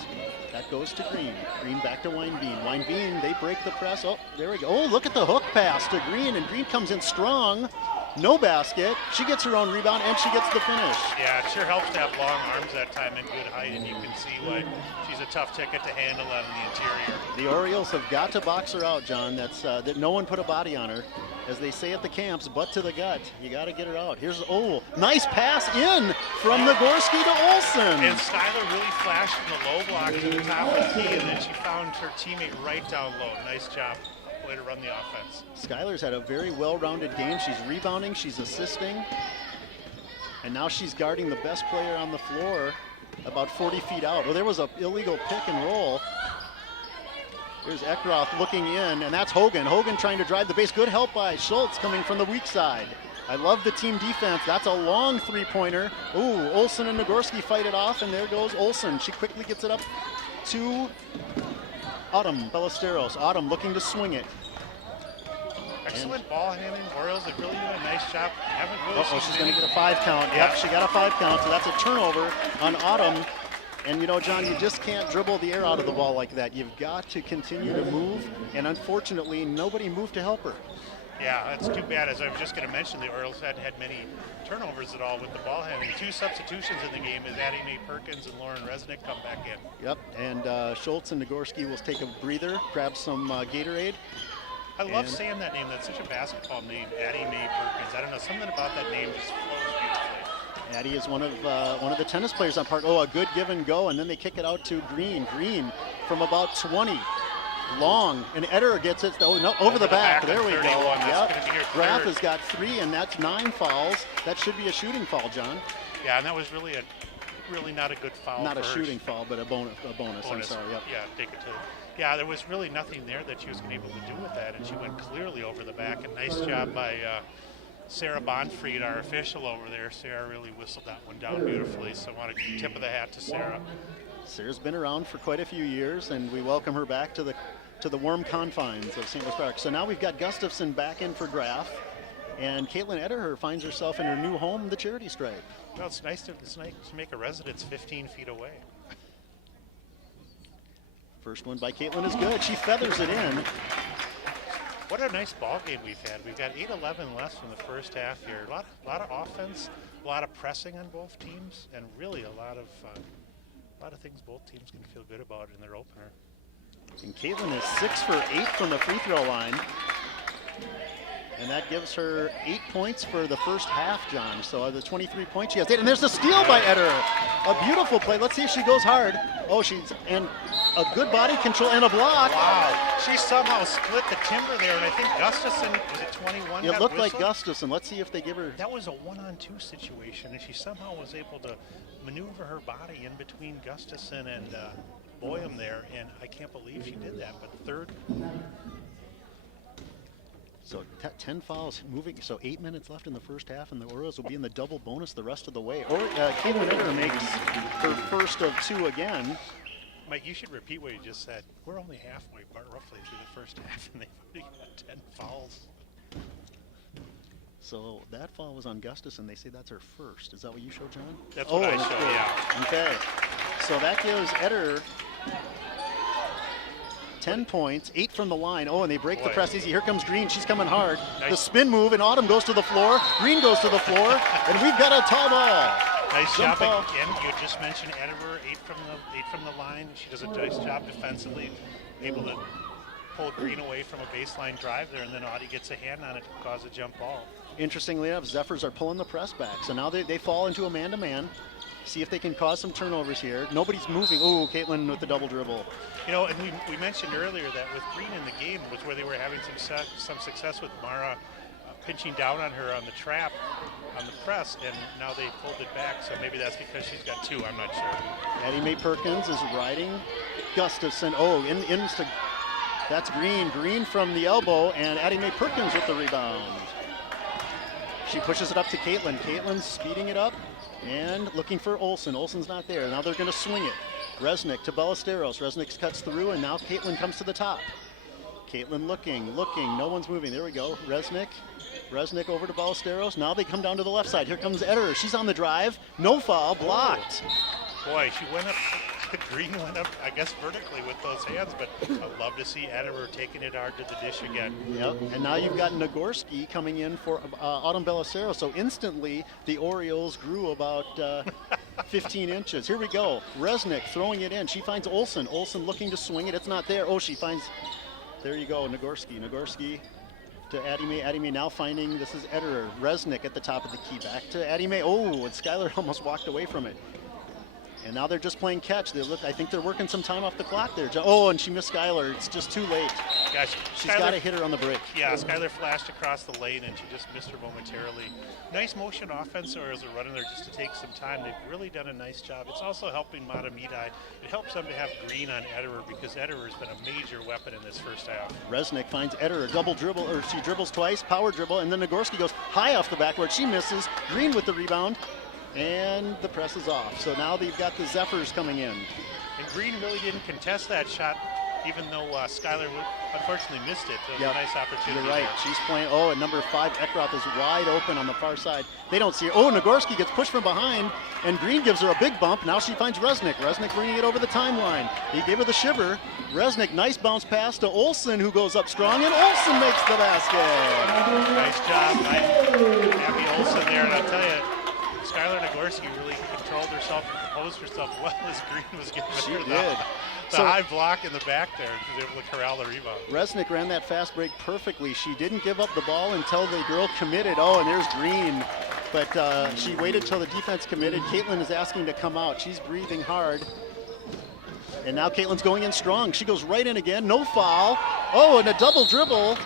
that goes to Green. Green back to Weinbein. Weinbein, they break the press. Oh, there we go. Oh, look at the hook pass to Green, and Green comes in strong. No basket. She gets her own rebound, and she gets the finish. Yeah, it sure helps to have long arms that time and good height, and you can see why she's a tough ticket to handle out in the interior. The Orioles have got to box her out, John. That's that no one put a body on her. As they say at the camps, butt to the gut. You got to get her out. Here's, oh, nice pass in from Nagorski to Olsen. And Skyler really flashed from the low block to the top of the key, and then she found her teammate right down low. Nice job. Way to run the offense. Skyler's had a very well-rounded game. She's rebounding, she's assisting, and now she's guarding the best player on the floor about 40 feet out. Oh, there was an illegal pick and roll. Here's Eckroth looking in, and that's Hogan. Hogan trying to drive the base. Good help by Schultz coming from the weak side. I love the team defense. That's a long three-pointer. Ooh, Olsen and Nagorski fight it off, and there goes Olsen. She quickly gets it up to Autumn Ballesteros. Autumn looking to swing it. Excellent ball handling. Orioles have really done a nice job. Haven't really Oh, she's going to get a 5 count. Yep, she got a 5 count, so that's a turnover on Autumn. And you know, John, you just can't dribble the air out of the ball like that. You've got to continue to move, and unfortunately, nobody moved to help her. Yeah, that's too bad. As I was just going to mention, the Orioles hadn't had many turnovers at all with the ball handling. 2 substitutions in the game as Addie Mae Perkins and Lauren Resnick come back in. Yep, and Schultz and Nagorski will take a breather, grab some Gatorade. I love saying that name. That's such a basketball name, Addie Mae Perkins. I don't know, something about that name just flows beautifully. Addie is one of the tennis players on Park. Oh, a good give and go, and then they kick it out to Green. Green from about 20. Long, and Eder gets it no, over the back. There we go. Yep. Graff has got 3, and that's 9 fouls. That should be a shooting foul, John. Yeah, and that was really not a good foul. Not a shooting foul, but a bonus. I'm sorry. Yep. Yeah, take it to. Yeah, there was really nothing there that she was able to do with that, and she went clearly over the back. And nice job by Sarah Bonfried, our official over there. Sarah really whistled that one down beautifully. So I want to tip of the hat to Sarah. Sarah's been around for quite a few years, and we welcome her back to the warm confines of St. Louis Park. So now we've got Gustafson back in for Graff, and Caitlin Ederher finds herself in her new home, the Charity Stripe. Well, it's nice to make a residence 15 feet away. First one by Caitlin is good. She feathers it in. What a nice ball game we've had. We've got 8-11 left from the first half here. A lot of offense, a lot of pressing on both teams, and really a lot of things both teams can feel good about in their opener. And Caitlin is 6 for 8 from the free throw line. And that gives her 8 points for the first half, John. So the 23 points she has 8. And there's a steal by Ederer. A beautiful play. Let's see if she goes hard. Oh, and a good body control and a block. Wow. She somehow split the timber there. And I think Gustafson, was it 21? It looked like Gustafson. Let's see if they give her. That was a 1-on-2 situation. And she somehow was able to maneuver her body in between Gustafson and Boyum there. And I can't believe she did that. But third. So 10 fouls moving, so 8 minutes left in the first half, and the Orioles will be in the double bonus the rest of the way. Or Caitlin Eder makes her first of 2 again. Mike, you should repeat what you just said. We're only halfway, roughly through the first half, and they've already got 10 fouls. So that foul was on Gustafson. They say that's her first. Is that what you showed, John? That's what I showed, yeah. Okay. So that gives Eder 10 points, 8 from the line. Oh, and they break the press easy. Here comes Green. She's coming hard. Nice. The spin move, and Autumn goes to the floor. Green goes to the floor, and we've got a tall ball. Nice job again. You just mentioned Ederer, 8 from the line. She does a nice job defensively, able to pull Green away from a baseline drive there, and then Audie gets a hand on it to cause a jump ball. Interestingly enough, Zephyrs are pulling the press back, so now they fall into a man-to-man. See if they can cause some turnovers here. Nobody's moving. Oh, Caitlin with the double dribble. You know, and we mentioned earlier that with Green in the game was where they were having some success with Mara pinching down on her on the trap, on the press, and now they pulled it back, so maybe that's because she's got 2, I'm not sure. Addie Mae Perkins is riding Gustafson. Oh, that's Green. Green from the elbow, and Addie Mae Perkins with the rebound. She pushes it up to Caitlin. Caitlin's speeding it up and looking for Olsen. Olsen's not there. Now they're going to swing it. Resnick to Ballesteros. Resnick cuts through, and now Caitlin comes to the top. Caitlin looking. No one's moving. There we go. Resnick over to Ballesteros. Now they come down to the left side. Here comes Eder. She's on the drive. No foul. Blocked. Boy, she went up Green went up, I guess, vertically with those hands, but I'd love to see Ederer taking it hard to the dish again. Yep, and now you've got Nagorski coming in for Autumn Bellicero. So instantly, the Orioles grew about 15 inches. Here we go. Resnick throwing it in. She finds Olsen. Olsen looking to swing it. It's not there. Oh, she finds, there you go, Nagorski. Nagorski to Addie May. Addie May now finding, this is Ederer. Resnick at the top of the key. Back to Addie May. Oh, and Skylar almost walked away from it. And now they're just playing catch. They look, I think they're working some time off the clock there. Oh, and she missed Skylar. It's just too late. Gosh, she's got to hit her on the break. Yeah, Skylar flashed across the lane and she just missed her momentarily. Nice motion offense, or as they're running there just to take some time. They've really done a nice job. It's also helping Mahtomedi. It helps them to have Green on Ederer because Ederer has been a major weapon in this first half. Resnick finds Ederer, double dribble, or she dribbles twice, power dribble, and then Nagorski goes high off the backboard. She misses. Green with the rebound. And the press is off. So now they've got the Zephyrs coming in. And Green really didn't contest that shot, even though Skylar unfortunately missed it. So it was a nice opportunity. You're right. There. She's playing. Oh, and number 5, Eckroth, is wide open on the far side. They don't see her. Oh, Nagorski gets pushed from behind, and Green gives her a big bump. Now she finds Resnick. Resnick bringing it over the timeline. He gave her the shiver. Resnick, nice bounce pass to Olsen, who goes up strong, and Olsen makes the basket. Nice job. Happy Olsen there, and I'll tell you, Skylar Nagorski really controlled herself and composed herself well as Green was giving her the high block in the back there, and she was able to corral the rebound. Resnick ran that fast break perfectly. She didn't give up the ball until the girl committed. Oh, and there's Green. But she waited till the defense committed. Caitlin is asking to come out. She's breathing hard. And now Caitlin's going in strong. She goes right in again. No foul. Oh, and a double dribble.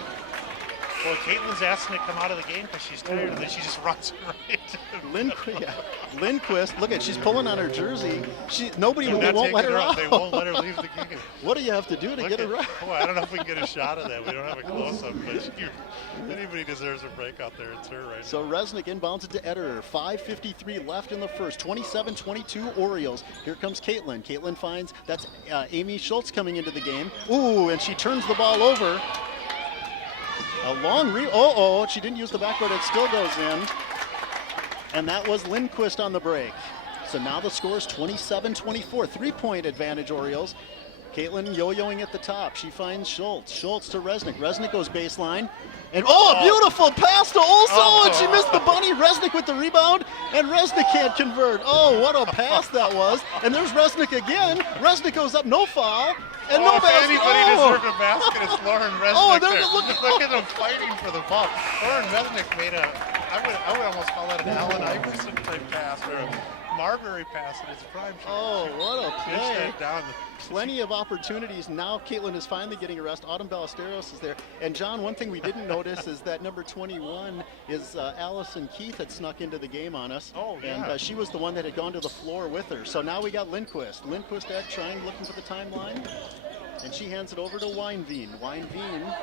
Well, Caitlin's asking to come out of the game because she's tired, and then she just runs right. Lindquist, look at, she's pulling on her jersey. Nobody won't let her out. They won't let her leave the game. What do you have to do to get her out? Oh, I don't know if we can get a shot of that. We don't have a close-up, but if anybody deserves a break out there, it's her right now. So Resnick inbounds it to Ederer. 5:53 left in the first. 27-22 Orioles. Here comes Caitlin. Caitlin finds, that's Amy Schultz coming into the game. Ooh, and she turns the ball over. A long she didn't use the backboard, it still goes in. And that was Lindquist on the break. So now the score is 27-24, 3-point advantage Orioles. Caitlin yo-yoing at the top. She finds Schultz. Schultz to Resnick. Resnick goes baseline. And a beautiful pass to Olsen, and she missed the bunny. Resnick with the rebound, and Resnick can't convert. Oh, what a pass that was. And there's Resnick again. Resnick goes up, no foul. And no basket. If anybody deserved a basket, it's Lauren Resnick there. Look at them fighting for the ball. Lauren Resnick made I would almost call that an Allen Iverson type pass or a Marbury pass in its prime. What a play. Down. Plenty of opportunities. Now Caitlin is finally getting a rest. Autumn Ballesteros is there. And John, one thing we didn't notice is that number 21 is Allison Keith had snuck into the game on us. And she was the one that had gone to the floor with her. So now we got Lindquist. Lindquist looking for the timeline. And she hands it over to Weinveen. Weinveen,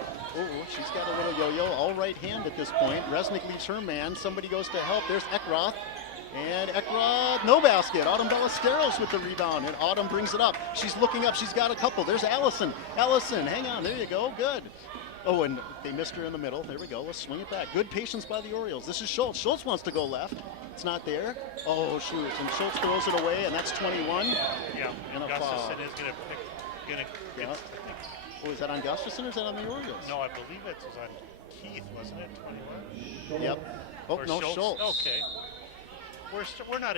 she's got a little yo-yo, all right hand at this point. Resnick leaves her man. Somebody goes to help. There's Eckroth. And Eckroth, no basket. Autumn Ballesteros with the rebound, and Autumn brings it up. She's looking up. She's got a couple. There's Allison. Allison, hang on. There you go. Good. Oh, and they missed her in the middle. There we go. Let's swing it back. Good patience by the Orioles. This is Schultz. Schultz wants to go left. It's not there. Oh, shoot. And Schultz throws it away, and that's 21. Yeah, and a foul. Gustafson is going to get, Oh, is that on Gustafson or is that on the Orioles? No, I believe it was on Keith, wasn't it? 21. Yep. Oh, or no, Schultz. Okay. We're not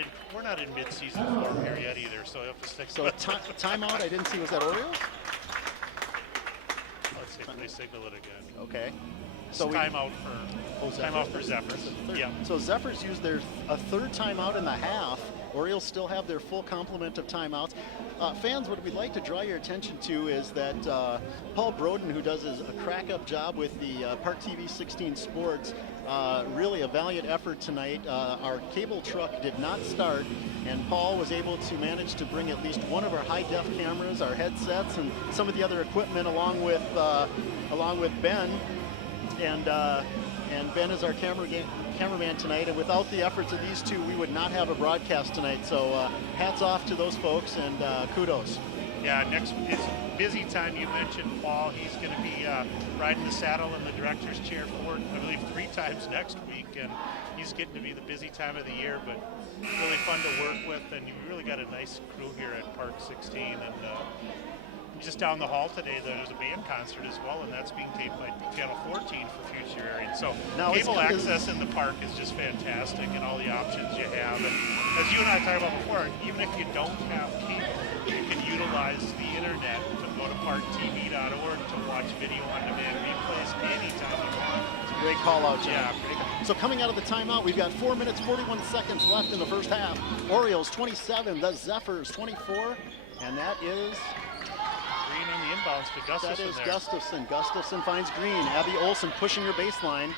in mid-season form here yet either, so you have to stick. So timeout. I didn't see. Was that Orioles? Let's see if they signal it again. Okay. So timeout for Zephyrs. Yeah. So Zephyrs used a third timeout in the half. Orioles still have their full complement of timeouts. Fans, what we'd like to draw your attention to is that Paul Broden, who does a crack-up job with the ParkTV 16 Sports, really a valiant effort tonight. Our cable truck did not start, and Paul was able to manage to bring at least one of our high-def cameras, our headsets, and some of the other equipment along with Ben. And Ben is our cameraman tonight, and without the efforts of these two, we would not have a broadcast tonight. So hats off to those folks, and kudos. Yeah, next it's busy time. You mentioned Paul. He's going to be riding the saddle in the director's chair for, I believe, 3 times next week, and he's getting to be the busy time of the year. But really fun to work with, and you really got a nice crew here at Park 16. And just down the hall today, there's a band concert as well, and that's being taped by Channel 14 for future airings. So now cable access in the park is just fantastic, and all the options you have. And as you and I talked about before, even if you don't have cable, you can utilize the internet to go to ParkTV.org to watch video on demand replays anytime you want. It's a great call out, John. Yeah, great. So coming out of the timeout, we've got 4 minutes, 41 seconds left in the first half. Orioles 27, the Zephyrs 24, and that is... Green on the inbounds to Gustafson. That is there. Gustafson. Gustafson finds Green. Abby Olson pushing her baseline.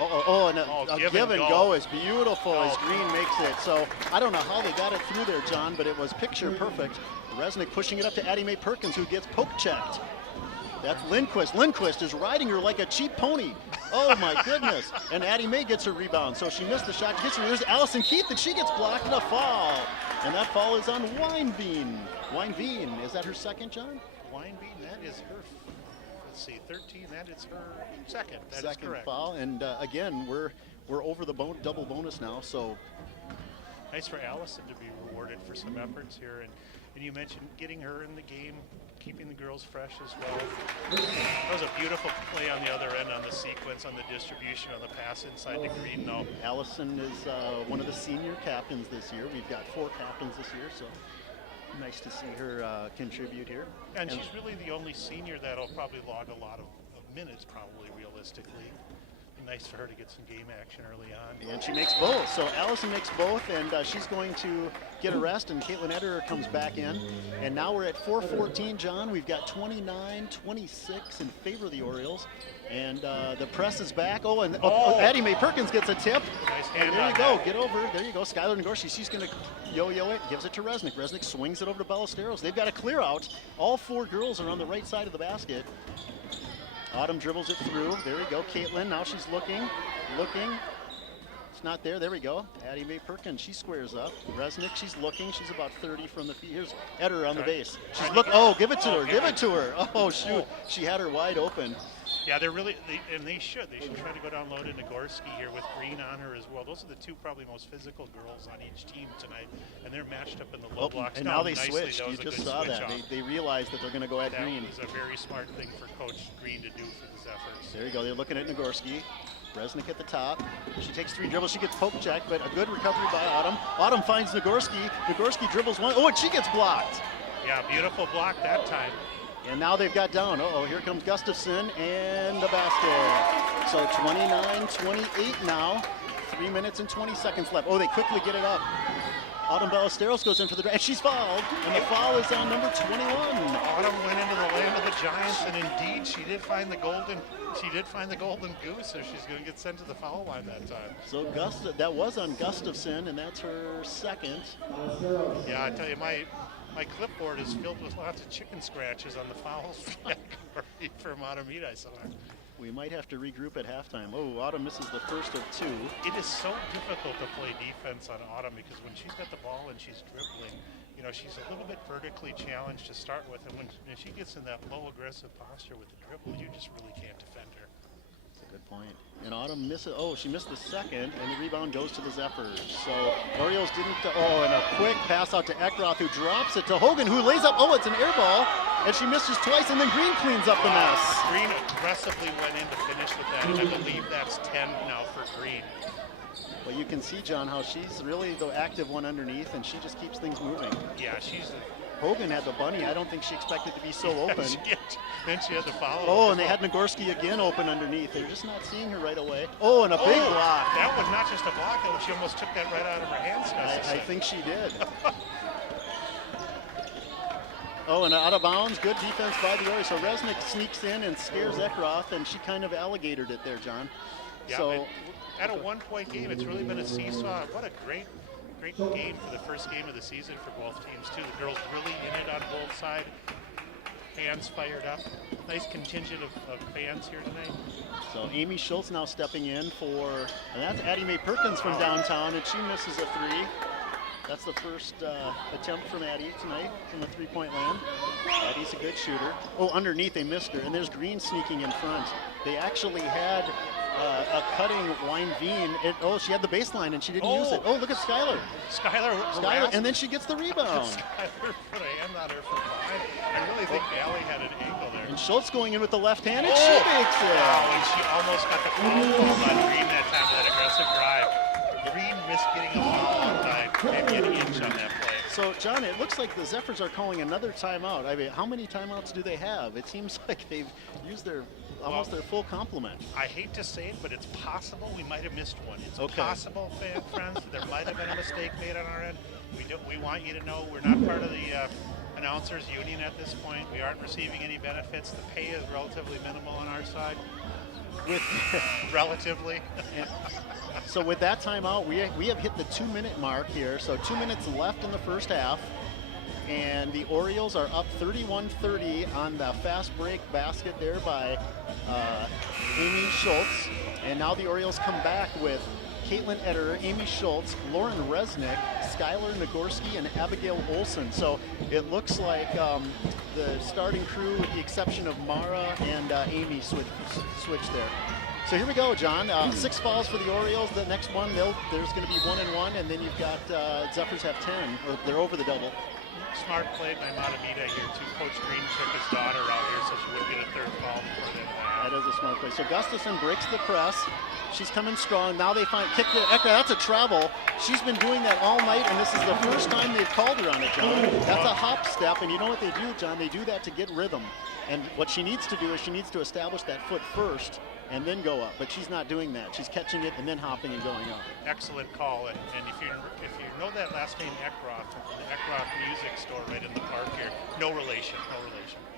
And a give and go is beautiful as Green makes it. So I don't know how they got it through there, John, but it was picture perfect. Resnick pushing it up to Addie Mae Perkins, who gets poke checked. That's Lindquist. Lindquist is riding her like a cheap pony. Oh my goodness. And Addie Mae gets her rebound. So she missed the shot. Gets her. There's Allison Keith, and she gets blocked in a foul. And that foul is on Weinbein. Weinbein, is that her second, John? Weinbein, that is her, let's see, 13, that is her second. That is second correct. Foul. And again, we're over the double bonus now. So nice for Allison to be rewarded for some efforts here. And you mentioned getting her in the game, keeping the girls fresh as well. That was a beautiful play on the other end on the sequence, on the distribution, on the pass inside the green. No, Allison is one of the senior captains this year. We've got 4 captains this year, so nice to see her contribute here. And she's really the only senior that'll probably log a lot of minutes, probably realistically. Nice for her to get some game action early on. And she makes both. So Allison makes both, and she's going to get a rest, and Caitlin Ederer comes back in. And now we're at 4:14, John. We've got 29-26 in favor of the Orioles. And the press is back. Addie Mae Perkins gets a tip. Nice hand. And there you go. Get over. There you go. Skylar Ngorshi. She's going to yo-yo it. Gives it to Resnick. Resnick swings it over to Ballesteros. They've got a clear out. All 4 girls are on the right side of the basket. Autumn dribbles it through. There we go. Caitlin, now she's looking. It's not there. There we go. Addie Mae Perkins, she squares up. Resnick, she's looking. She's about 30 from the feet. Here's Ederer on the base. She's looking. Oh, give it to her. Give it to her. Oh, shoot. She had her wide open. Yeah, they should try to go down low to Nagorski here with Green on her as well. Those are the 2 probably most physical girls on each team tonight, and they're matched up in the low blocks. And now they switched. You just saw that. They realized that they're going to go at Green. That was a very smart thing for Coach Green to do for the Zephyrs. There you go. They're looking at Nagorski. Resnick at the top. She takes 3 dribbles. She gets poke checked, but a good recovery by Autumn. Autumn finds Nagorski. Nagorski dribbles one. Oh, and she gets blocked. Yeah, beautiful block that time. And now they've got down. Here comes Gustafson and the basket. So 29-28 now. 3 minutes and 20 seconds left. Oh, they quickly get it up. Autumn Ballesteros goes in for the and she's fouled. And the foul is on number 21. Autumn went into the land of the Giants, and indeed she did find the golden goose, so she's going to get sent to the foul line that time. So that was on Gustafson, and that's her second. Yeah, I tell you, my clipboard is filled with lots of chicken scratches on the fouls category for Mahtomedi, I saw. We might have to regroup at halftime. Oh, Autumn misses the first of 2. It is so difficult to play defense on Autumn because when she's got the ball and she's dribbling, she's a little bit vertically challenged to start with, and when she gets in that low aggressive posture with the dribble, you just really can't defend her. That's a good point. And Autumn misses. Oh, she missed the second, and the rebound goes to the Zephyrs. So Orioles didn't. And a quick pass out to Eckroth, who drops it to Hogan, who lays up. Oh, it's an air ball, and she misses twice, and then Green cleans up the mess. Green aggressively went in to finish with that, and I believe that's 10 now for Green. Well, you can see, John, how she's really the active one underneath, and she just keeps things moving. Yeah, she's. Hogan had the bunny. I don't think she expected to be so open. Then she had to follow. Oh, and they had Nagorski again open underneath. They're just not seeing her right away. Oh, and a big block. That was not just a block. She almost took that right out of her hands. I think she did. And out of bounds. Good defense by the Orioles. So Resnick sneaks in and scares Eckroth, and she kind of alligatored it there, John. Yeah, so at a one-point game, it's really been a seesaw. What a great game for the first game of the season for both teams, too. The girls really in it on both sides. Fans fired up. Nice contingent of fans here tonight. So Amy Schultz now stepping in and that's Addie Mae Perkins from downtown, and she misses a 3. That's the first attempt from Addie tonight from the 3-point land. Addie's a good shooter. Oh, underneath they missed her, and there's Green sneaking in front. They actually had a cutting Weinveen. Oh, she had the baseline and she didn't use it. Oh, look at Skylar. Skylar, and then she gets the rebound. Skylar put a hand on her from behind. I really think Allie had an angle there. And Schultz going in with the left hand, and she makes it. Oh, and she almost got the foul called on Green that time for that aggressive drive. Green missed getting a foul on time, maybe an inch on that play. So, John, it looks like the Zephyrs are calling another timeout. I mean, how many timeouts do they have? It seems like they've used their almost their full complement. I hate to say it, but it's possible we might have missed one. It's Okay. possible, friends. There might have been a mistake made on our end. We want you to know we're not part of the announcers union at this point. We aren't receiving any benefits. The pay is relatively minimal on our side. Relatively. So with that timeout, we have hit the 2-minute mark here. So 2 minutes left in the first half. And the Orioles are up 31-30 on the fast break basket there by Amy Schultz. And now the Orioles come back with Caitlin Eder, Amy Schultz, Lauren Resnick, Skylar Nagorski, and Abigail Olson. So it looks like the starting crew, with the exception of Mara and Amy, switched there. So here we go, John. 6 fouls for the Orioles. The next one, there's going to be 1-1, and then you've got Zephyrs have 10. They're over the double. Smart play by Mahtomedi here too. Coach Green took his daughter out here so she wouldn't get a third foul before the end of the half. That is a smart play. So Gustafson breaks the press. She's coming strong. Now they find kick to Ekra. That's a travel. She's been doing that all night, and this is the first time they've called her on it, John. That's a hop step, and you know what they do, John? They do that to get rhythm. And what she needs to do is she needs to establish that foot first and then go up. But she's not doing that. She's catching it and then hopping and going up. Excellent call. And if you know that last name Ekroth, the Ekroth Music Store right in the park here, no relation.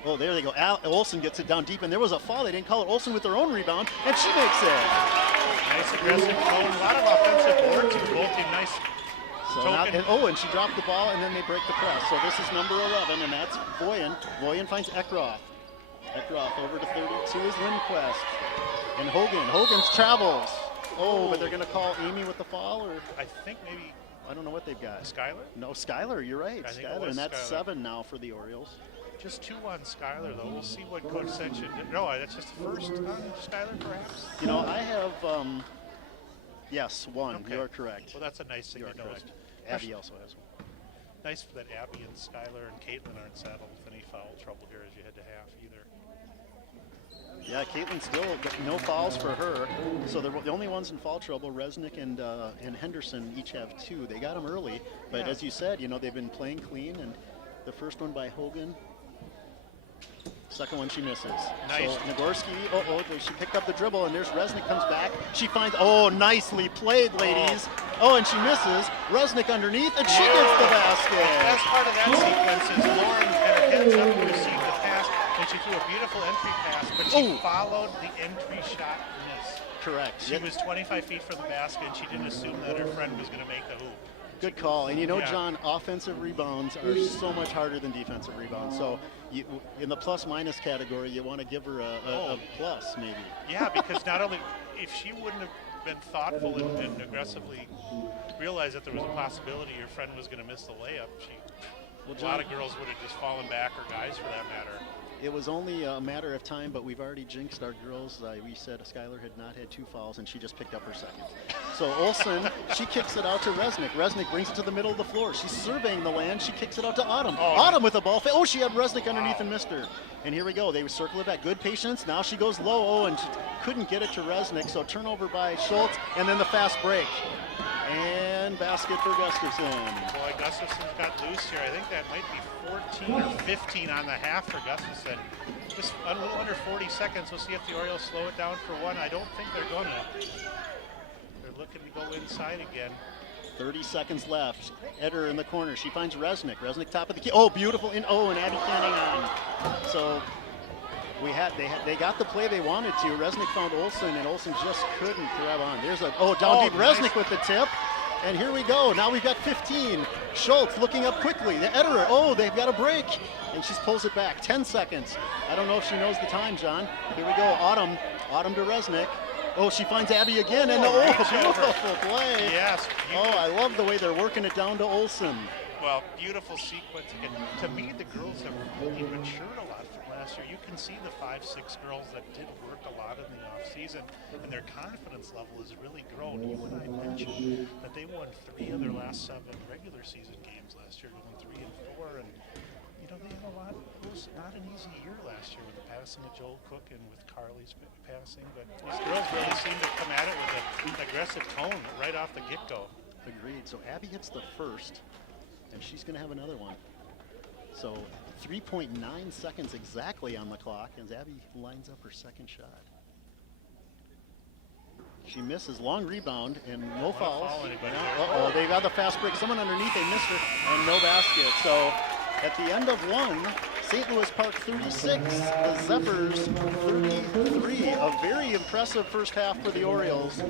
Oh, there they go. Olson gets it down deep, and there was a foul. They didn't call it. Olson with their own rebound, and she makes it. Nice aggressive goal. A lot of offensive boards for both teams. Nice. So now, and she dropped the ball, and then they break the press. So this is number 11, and that's Voyen. Voyen finds Ekroth. Ekroth over to 32 is Lindquist. And Hogan's travels. Oh, but they're going to call Amy with the foul, or I think maybe. I don't know what they've got. Skylar? No, Skylar, you're right. I think Skylar, and that's Skylar. 7 now for the Orioles. Just 2 on Skylar, though. We'll see what Coach said should do. No, that's just the first on Skylar, perhaps? You know, I have, yes, 1. Okay. You are correct. Well, that's a nice thing You are to know. correct. Abby also has 1. Nice that Abby and Skylar and Caitlin aren't saddled with any foul trouble here as you head to half either. Yeah, Caitlin still no fouls for her. So the only ones in foul trouble, Resnick and Henderson each have 2. They got them early, but as you said, you know, they've been playing clean. And the first one by Hogan, second one she misses. Nice. So Nagorski, she picked up the dribble, and there's Resnick comes back. She finds, nicely played, ladies. And she misses. Resnick underneath, and she gets the basket. The best part of that sequence is Lauren had her heads up to receive the pass, and she threw a beautiful entry pass, but she followed the entry shot miss. Correct. She was 25 feet from the basket, and she didn't assume that her friend was going to make the hoop. Good call. And you know, John, offensive rebounds are so much harder than defensive rebounds. So in the plus-minus category, you want to give her a plus, maybe. Yeah, because not only if she wouldn't have been thoughtful and aggressively realized that there was a possibility your friend was going to miss the layup, a lot of girls would have just fallen back, or guys for that matter. It was only a matter of time, but we've already jinxed our girls. We said Skylar had not had 2 fouls, and she just picked up her second. So Olson, she kicks it out to Resnick. Resnick brings it to the middle of the floor. She's surveying the land. She kicks it out to Autumn. Autumn with the ball. She had Resnick underneath and missed her. And here we go. They circle it back. Good patience. Now she goes low, and she couldn't get it to Resnick. So turnover by Schultz, and then the fast break. And basket for Gustafson. Boy, Gustafson's got loose here. I think that might be 14 or 15 on the half for Gustafson. Just a little under 40 seconds. We'll see if the Orioles slow it down for 1. I don't think they're going to. They're looking to go inside again. 30 seconds left. Eder in the corner. She finds Resnick. Resnick top of the key. Beautiful. And Abby can't hang on. So they got the play they wanted to. Resnick found Olson, and Olson just couldn't grab on. There's a down deep. Nice. Resnick with the tip. And here we go. Now we've got 15. Schultz looking up quickly. The Ederer. They've got a break. And she pulls it back. 10 seconds. I don't know if she knows the time, John. Here we go. Autumn to Resnick. She finds Abby again. And beautiful play. Yes. I love the way they're working it down to Olson. Well, beautiful sequence. Again, to me, the girls have really matured a lot from last year. You can see the 5-6 girls that did work a lot in the off-season, and their confidence level has really grown. You and I mentioned that they won 3 of their last 7 regular season games last year. They won 3 and 4, and you know they have a lot. It was not an easy year last year with the passing of Joel Cook and with Carly's passing, but these girls really seem to come at it with an aggressive tone right off the get-go. Agreed. So Abby hits the first, and she's going to have another one. So 3.9 seconds exactly on the clock as Abby lines up her second shot. She misses, long rebound, and no fouls. Uh-oh, they got the fast break. Someone underneath, they missed her, and no basket. So at the end of one, St. Louis Park 36, the Zephyrs 33. A very impressive first half for the Orioles.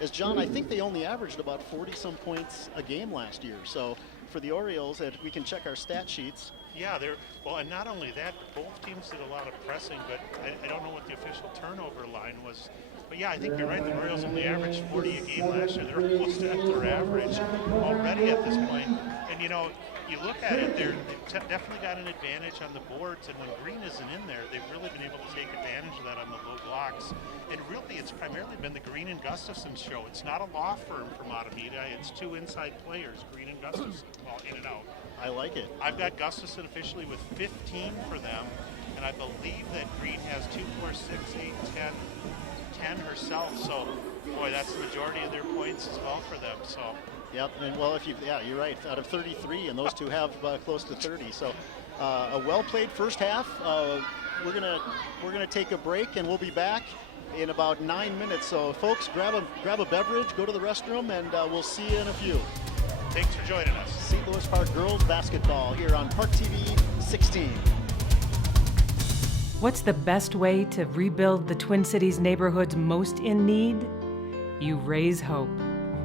As John, I think they only averaged about 40-some points a game last year. So for the Orioles, we can check our stat sheets. Yeah, well, and not only that, both teams did a lot of pressing, but I don't know what the official turnover line was. But yeah, I think you're right. The Orioles only averaged 40 a game last year. They're almost at their average already at this point. And you know, you look at it, they've definitely got an advantage on the boards, and when Green isn't in there, they've really been able to take advantage of that on the low blocks. And really, it's primarily been the Green and Gustafson show. It's not a law firm for Mahtomedi. It's 2 inside players, Green and Gustafson, all in and out. I like it. I've got Gustafson officially with 15 for them, and I believe that Green has 2, 4, 6, 8, 10 herself. So, boy, that's the majority of their points as well for them. So. Yep, and well, you're right. Out of 33, and those two have close to 30. So, a well-played first half. We're gonna take a break, and we'll be back in about 9 minutes. So, folks, grab a beverage, go to the restroom, and we'll see you in a few. Thanks for joining us. St. Louis Park girls basketball here on ParkTV 16. What's the best way to rebuild the Twin Cities neighborhoods most in need? You raise hope.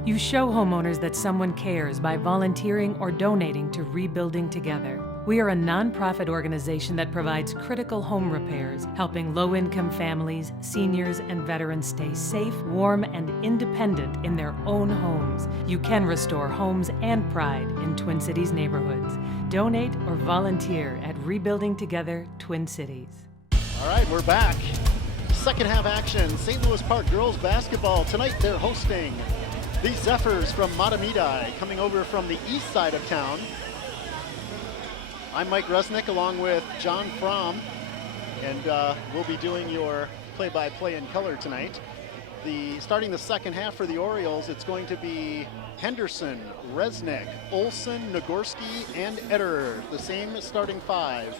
You show homeowners that someone cares by volunteering or donating to Rebuilding Together. We are a nonprofit organization that provides critical home repairs, helping low-income families, seniors, and veterans stay safe, warm, and independent in their own homes. You can restore homes and pride in Twin Cities neighborhoods. Donate or volunteer at Rebuilding Together Twin Cities. All right, we're back. Second half action, St. Louis Park girls basketball. Tonight they're hosting the Zephyrs from Mahtomedi, coming over from the east side of town. I'm Mike Resnick along with John Fromm, and we'll be doing your play-by-play in color tonight. Starting the second half for the Orioles, it's going to be Henderson, Resnick, Olson, Nagorski, and Ederer, the same starting 5.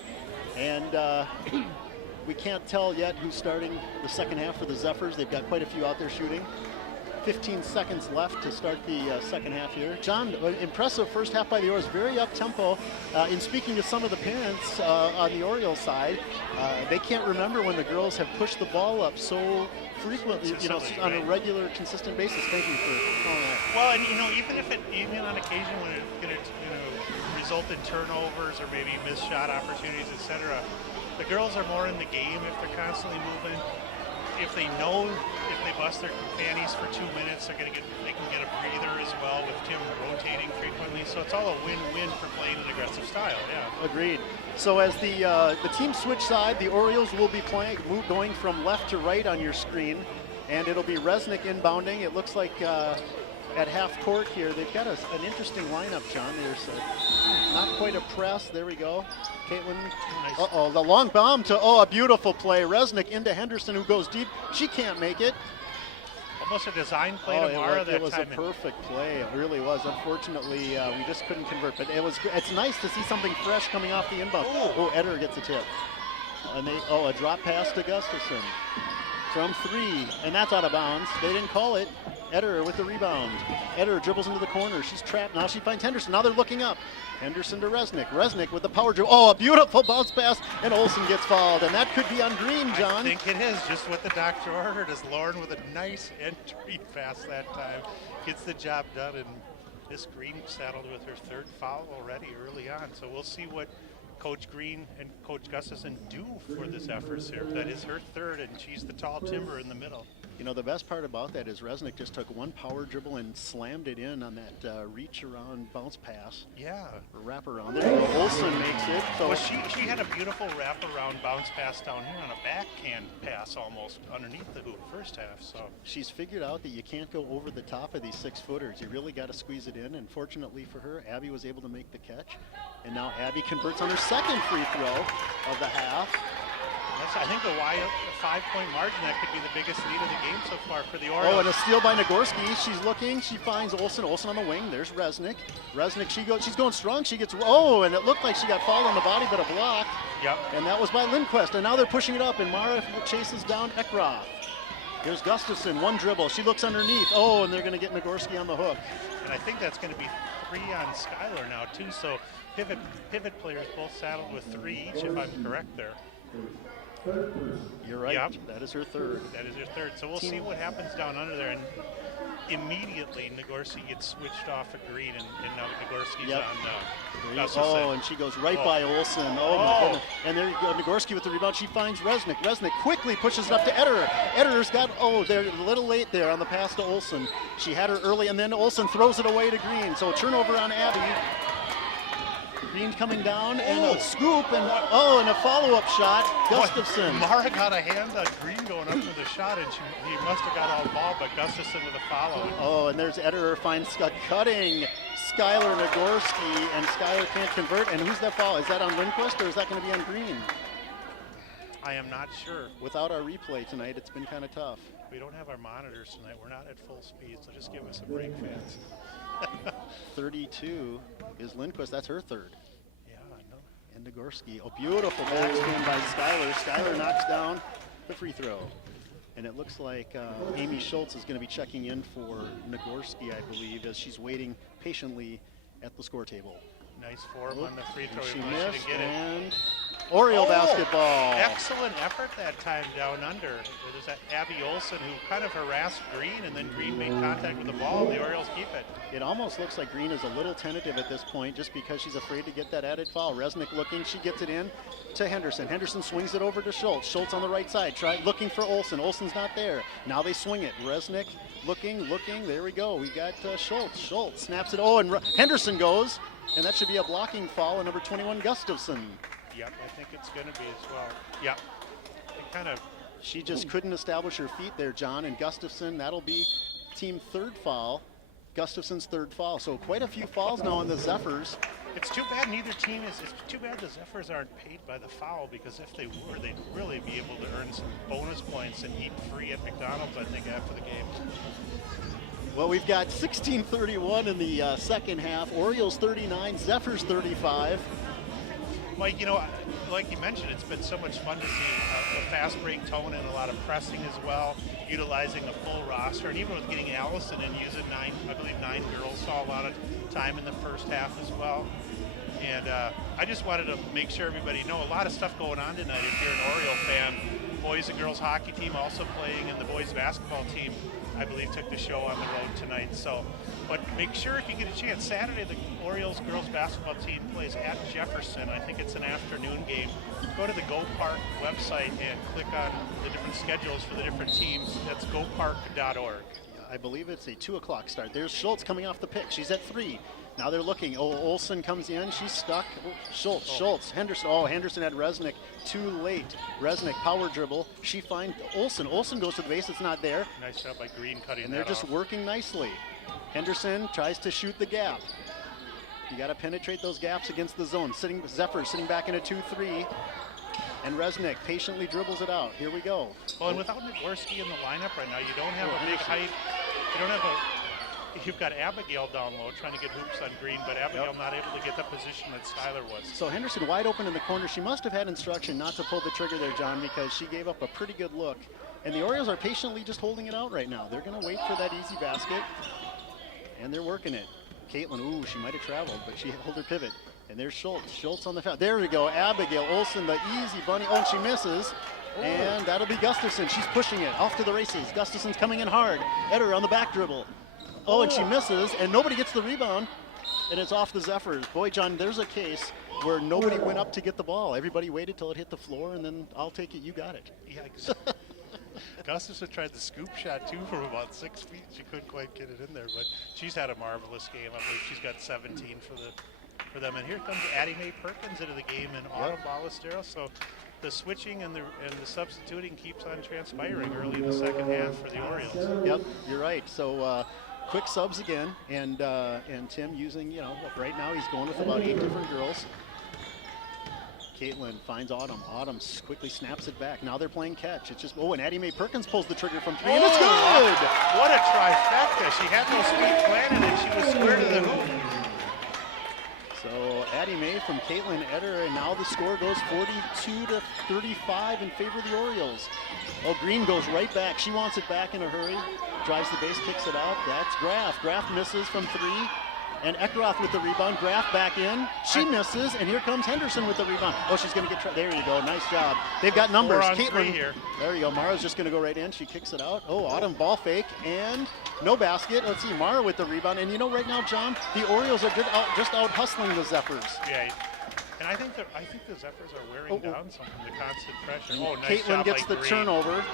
And we can't tell yet who's starting the second half for the Zephyrs. They've got quite a few out there shooting. 15 seconds left to start the second half here. John, impressive first half by the Orioles, very up-tempo. In speaking to some of the parents on the Orioles side, they can't remember when the girls have pushed the ball up so frequently, on a regular, consistent basis. Thank you for calling that. Well, and even on occasion when it's going to result in turnovers or maybe missed shot opportunities, etc., the girls are more in the game if they're constantly moving. If they know if they bust their panties for 2 minutes, they can get a breather as well with Tim rotating frequently. So it's all a win-win for playing an aggressive style. Yeah. Agreed. So as the team switch side, the Orioles will be going from left to right on your screen, and it'll be Resnick inbounding. It looks like at half court here, they've got an interesting lineup, John. There's not quite a press. There we go. Caitlin. Nice. Uh-oh, the long bomb to, a beautiful play. Resnick into Henderson, who goes deep. She can't make it. Almost a design play to Mara that time. It was a perfect play. It really was. Unfortunately, we just couldn't convert. But it's nice to see something fresh coming off the inbound. Oh, Eder gets a tip. And a drop pass to Gustafson from 3, and that's out of bounds. They didn't call it. Eder with the rebound. Eder dribbles into the corner. She's trapped. Now she finds Henderson. Now they're looking up. Henderson to Resnick. Resnick with the power dribble. Oh, a beautiful bounce pass, and Olson gets fouled. And that could be on Green, John. I think it is. Just what the doctor ordered is Lauren with a nice entry pass that time. Gets the job done, and Miss Green saddled with her 3rd foul already early on. So we'll see what Coach Green and Coach Gustafson do for the Zephyrs here. That is her 3rd, and she's the tall timber in the middle. You know, the best part about that is Resnick just took one power dribble and slammed it in on that reach around bounce pass. Yeah. Or wrap around. There you go. Olsen makes it. So Well, she had a beautiful wraparound bounce pass down here on a backhand pass almost underneath the hoop first half. So she's figured out that you can't go over the top of these 6-footers. You really got to squeeze it in. And fortunately for her, Abby was able to make the catch. And now Abby converts on her second free throw of the half. I think the 5-point margin, that could be the biggest lead of the game so far for the Orioles. Oh, and a steal by Nagorski. She's looking. She finds Olsen. Olsen on the wing. There's Resnick. Resnick, she's going strong. She gets, oh, and it looked like she got fouled on the body, but a block. Yep. And that was by Lindquist. And now they're pushing it up, and Mara chases down Eckroth. Here's Gustafson, one dribble. She looks underneath. Oh, and they're going to get Nagorski on the hook. And I think that's going to be 3 on Skylar now, too. So pivot players both saddled with 3 each, if I'm correct there. You're right. Yep. That is her third. That is her third. So we'll see what happens down under there. And immediately, Nagorski gets switched off of Green, and now Nagorski's on Gustafson. Oh, and she goes right by Olsen. Oh, my goodness. And there you go, Nagorski with the rebound. She finds Resnick. Resnick quickly pushes it up to Ederer. Ederer's got, they're a little late there on the pass to Olsen. She had her early, and then Olsen throws it away to Green. So a turnover on Abby. Green coming down, and a scoop, and a follow-up shot. Gustafson. Mara got a hand on Green going up with a shot, and he must have got all ball, but Gustafson with a follow. Oh, and there's Ederer finds a cutting Skylar Nagorski, and Skylar can't convert. And who's that foul? Is that on Lindquist, or is that going to be on Green? I am not sure. Without our replay tonight, it's been kind of tough. We don't have our monitors tonight. We're not at full speed, so just give us a break, fans. 32 is Lindquist. That's her third. Yeah, I know. And Nagorski. Oh, beautiful backspin by Skylar. Skylar knocks down the free throw. And it looks like Amy Schultz is going to be checking in for Nagorski, I believe, as she's waiting patiently at the score table. Nice form on the free throw. She She missed, didn't get it. and Oriole basketball. Excellent effort that time down under. There's that Abby Olsen who kind of harassed Green, and then Green made contact with the ball, and the Orioles keep it. It almost looks like Green is a little tentative at this point just because she's afraid to get that added foul. Resnick looking, she gets it in to Henderson. Henderson swings it over to Schultz. Schultz on the right side, looking for Olsen. Olsen's not there. Now they swing it. Resnick looking. There we go. We got Schultz. Schultz snaps it. Oh, and Henderson goes. And that should be a blocking foul on number 21, Gustafson. Yep, I think it's going to be as well. Yep. It kind of. She just couldn't establish her feet there, John. And Gustafson, that'll be team third foul. Gustafson's third foul. So quite a few fouls now on the Zephyrs. It's too bad neither team is. It's too bad the Zephyrs aren't paid by the foul, because if they were, they'd really be able to earn some bonus points and eat free at McDonald's, I think, after the game. Well, we've got 16:31 in the second half. Orioles 39, Zephyrs 35. Mike, you know, like you mentioned, it's been so much fun to see a fast break tone and a lot of pressing as well, utilizing a full roster, and even with getting Allison and using 9 girls, saw a lot of time in the first half as well. And I just wanted to make sure everybody know a lot of stuff going on tonight if you're an Oriole fan. Boys and girls hockey team also playing, and the boys basketball team, I believe, took the show on the road tonight. So, but make sure if you get a chance, Saturday the Orioles girls basketball team plays at Jefferson. I think it's an afternoon game. Go to the Go Park website and click on the different schedules for the different teams. That's gopark.org. I believe it's a 2 o'clock start. There's Schultz coming off the pick. She's at 3. Now they're looking. Oh, Olsen comes in. She's stuck. Schultz. Henderson. Oh, Henderson had Resnick too late. Resnick power dribble. She finds Olsen. Olsen goes to the base. It's not there. Nice job by Green cutting And they're just working nicely. Henderson tries to shoot the gap. You got to penetrate those gaps against the zone. Zephyr sitting back in a 2-3. And Resnick patiently dribbles it out. Here we go. Well, and without Nagorski in the lineup right now, you don't have a big height. You don't have You've got Abigail down low trying to get hoops on Green, but Abigail not able to get the position that Skylar was. So Henderson wide open in the corner. She must have had instruction not to pull the trigger there, John, because she gave up a pretty good look. And the Orioles are patiently just holding it out right now. They're going to wait for that easy basket, and they're working it. Caitlin, ooh, she might have traveled, but she held her pivot. And there's Schultz. Schultz on the foul. There we go. Abigail Olsen, the easy bunny. Oh, and she misses. And that'll be Gustafson. She's pushing it off to the races. Gustafson's coming in hard. Eder on the back dribble. Oh, and she misses, and nobody gets the rebound, and it's off the Zephyrs. Boy, John, there's a case where nobody went up to get the ball. Everybody waited till it hit the floor, and then I'll take it, you got it. Yeah, Gustafson tried the scoop shot too from about 6 feet. She couldn't quite get it in there, but she's had a marvelous game. I believe she's got 17 for them. And here comes Addie Mae Perkins into the game and Autumn Ballesteros. So the switching and the substituting keeps on transpiring early in the second half for the Orioles. Yep, you're right. So quick subs again, and Tim using, right now he's going with about 8 different girls. Caitlin finds Autumn. Autumn quickly snaps it back. Now they're playing catch. It's just, and Addie Mae Perkins pulls the trigger from 3, and it's good! What a trifecta. She had those feet planted, and she was square to the hoop. So Addie Mae from Caitlin Eder, and now the score goes 42-35 in favor of the Orioles. Oh, Green goes right back. She wants it back in a hurry. Drives the base, kicks it out. That's Graf. Graf misses from 3. And Eckroth with the rebound. Graf back in. She misses, and here comes Henderson with the rebound. Oh, she's going to get there you go. Nice job. They've got numbers. 4 on Caitlin 3 here. There you go. Mara's just going to go right in. She kicks it out. Oh, Autumn ball fake and no basket. Let's see, Mara with the rebound. And right now, John, the Orioles are just out hustling the Zephyrs. Yeah. And I think the Zephyrs are wearing down some from the constant pressure. Oh, nice Caitlin job gets by the Green. turnover.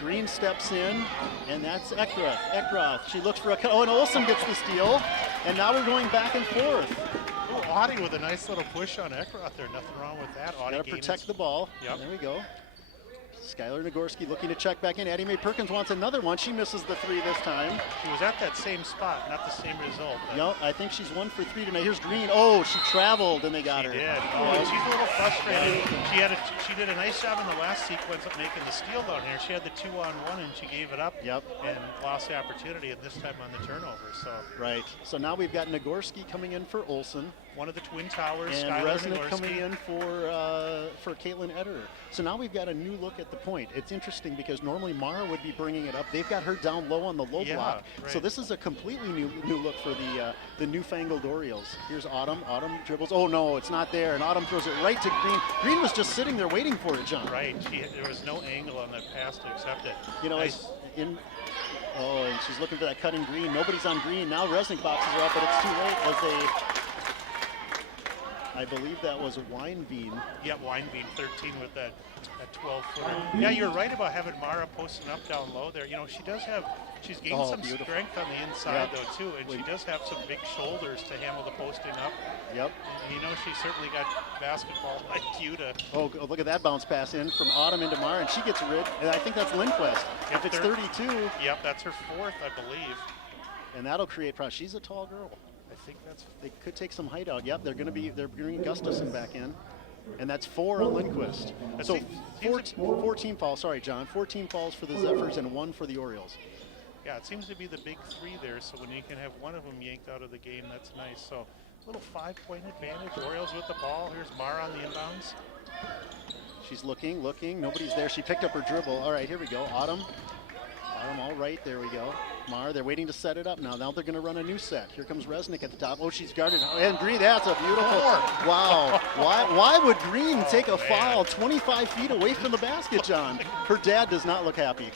Green steps in, and that's Eckroth. Eckroth, she looks for a cut. Oh, and Olsen gets the steal. And now we're going back and forth. Oh, Audie with a nice little push on Eckroth there. Nothing wrong with that. Audie Got to protect the ball. Yep. There we go. Skylar Nagorski looking to check back in. Addie Mae Perkins wants another one. She misses the 3 this time. She was at that same spot, not the same result. Yep, I think she's 1 for 3 tonight. Here's Green. Oh, she traveled and they got her. She did. Oh, and she's a little frustrated. She did a nice job in the last sequence of making the steal down here. She had the 2-on-1 and she gave it up. Yep. And lost the opportunity, and this time on the turnover. So right. So now we've got Nagorski coming in for Olsen. One of the Twin Towers, And Skylar Resnick Nagorski. coming in for Caitlin Eder. So now we've got a new look at the point. It's interesting because normally Mara would be bringing it up. They've got her down low on the low block. Right. So this is a completely new look for the newfangled Orioles. Here's Autumn. Autumn dribbles. Oh no, it's not there. And Autumn throws it right to Green. Green was just sitting there waiting for it, John. Right. There was no angle on that pass to accept it. Nice. And she's looking for that cutting Green. Nobody's on Green. Now Resnick boxes her up, but it's too late as I believe that was a Winebean. Yeah, Winebean 13 with that 12-footer. Yeah, you're right about having Mara posting up down low there. She's gained some strength on the inside though too, and she does have some big shoulders to handle the posting up. Yep. And she's certainly got basketball IQ to. Oh, look at that bounce pass in from Autumn into Mara, and she gets rid. And I think that's Lindquist. Yep, if it's 32. Yep, that's her 4th, I believe. And that'll create problems. She's a tall girl. I think they could take some height out. Yep, they're bringing Gustafson back in. And that's 4 on Lindquist. So 14 falls. Sorry, John. 14 falls for the Zephyrs and 1 for the Orioles. Yeah, it seems to be the big 3 there. So when you can have one of them yanked out of the game, that's nice. So a little 5-point advantage. Orioles with the ball. Here's Mara on the inbounds. She's looking. Nobody's there. She picked up her dribble. All right, here we go. Autumn, all right, there we go. Mar, they're waiting to set it up now. Now they're going to run a new set. Here comes Resnick at the top. Oh, she's guarded. And Green, that's a beautiful. Wow. Why would Green take a foul 25 feet away from the basket, John? Her dad does not look happy.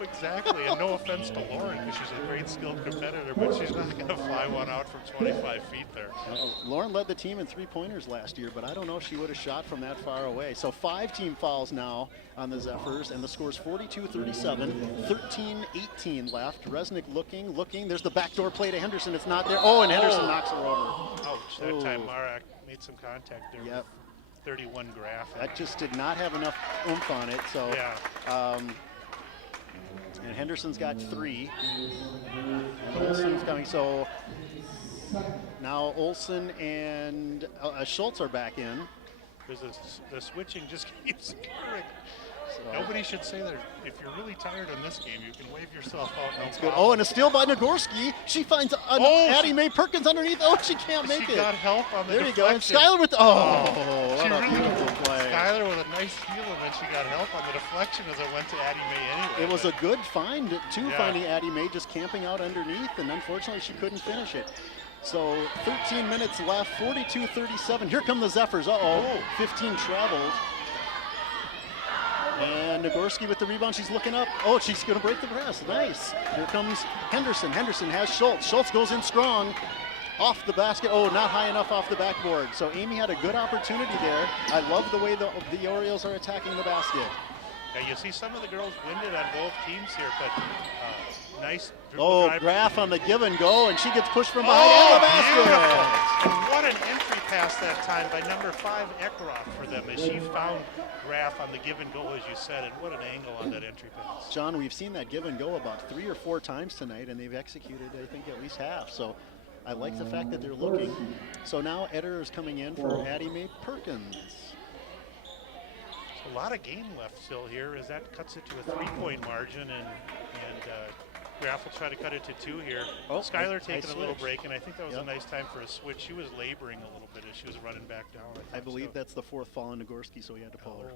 Exactly, and no offense to Lauren, because she's a great skilled competitor, but she's not going to fly one out from 25 feet there. Lauren led the team in 3-pointers last year, but I don't know if she would have shot from that far away. So 5 team fouls now on the Zephyrs, and the score's 42-37, 13-18 left. Resnick looking. There's the backdoor play to Henderson. It's not there. Oh, and Henderson knocks her over. Ouch, that time Mara made some contact there. Yep. 31 Graf. That just did not have enough oomph on it. So. Yeah. And Henderson's got 3. And Olsen's coming. So now Olsen and Schultz are back in. The switching just keeps occurring. So. Nobody should say that if you're really tired in this game, you can wave yourself out. That's good. Oh, and a steal by Nagorski. She finds Addie Mae Perkins underneath. Oh, she can't make it. She got help on the There deflection. you go. And Skylar with what a beautiful play. Skylar with a nice steal, and then she got help on the deflection as it went to Addie Mae anyway. It was a good find, too, finding Addie Mae just camping out underneath, and unfortunately she couldn't finish it. So 13 minutes left, 42-37. Here come the Zephyrs. 15 traveled. And Nagorski with the rebound. She's looking up. Oh, she's going to break the press. Nice. Here comes Henderson. Henderson has Schultz. Schultz goes in strong. Off the basket. Oh, not high enough off the backboard. So Amy had a good opportunity there. I love the way the Orioles are attacking the basket. Yeah, you see some of the girls winded on both teams here, but nice dribble Oh, drive. Graf on the give and go, and she gets pushed from behind and the basket. Beautiful. And what an entry pass that time by number 5, Eckroth, for them, as she found Graf on the give and go, as you said, and what an angle on that entry pass. John, we've seen that give and go about 3 or 4 times tonight, and they've executed, I think, at least half. So I like the fact that they're looking. So now Eder is coming in for Addie Mae Perkins. A lot of game left still here, as that cuts it to a 3-point margin, and Graf will try to cut it to 2 here. Oh, Skylar nice taking a little switch. break, and I think that was a nice time for a switch. She was laboring a little bit as she was running back down. I believe that's the 4th fall on Nagorski, so he had to pull her.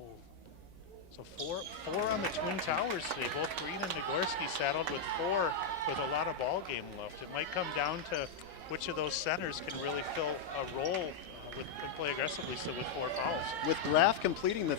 So four on the Twin Towers today. Both Green and Nagorski saddled with 4 with a lot of ball game left. It might come down to which of those centers can really fill a role and play aggressively, so with 4 fouls. With Graf completing the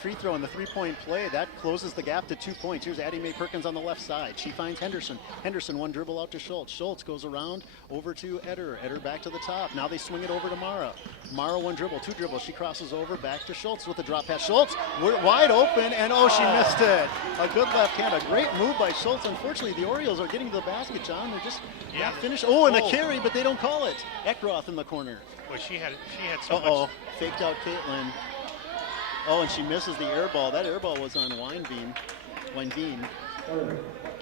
free throw and the 3-point play, that closes the gap to 2 points. Here's Addie Mae Perkins on the left side. She finds Henderson. Henderson, one dribble out to Schultz. Schultz goes around over to Eder. Eder back to the top. Now they swing it over to Mara. Mara, one dribble, 2 dribbles. She crosses over back to Schultz with a drop pass. Schultz, we're wide open, and she missed it. A good left hand, a great move by Schultz. Unfortunately, the Orioles are getting to the basket, John. They're just not finished. Oh, and a carry, but they don't call it. Eckroth in the corner. Boy, she had so much. Faked out Caitlin. Oh, and she misses the air ball. That air ball was on Weinbeam.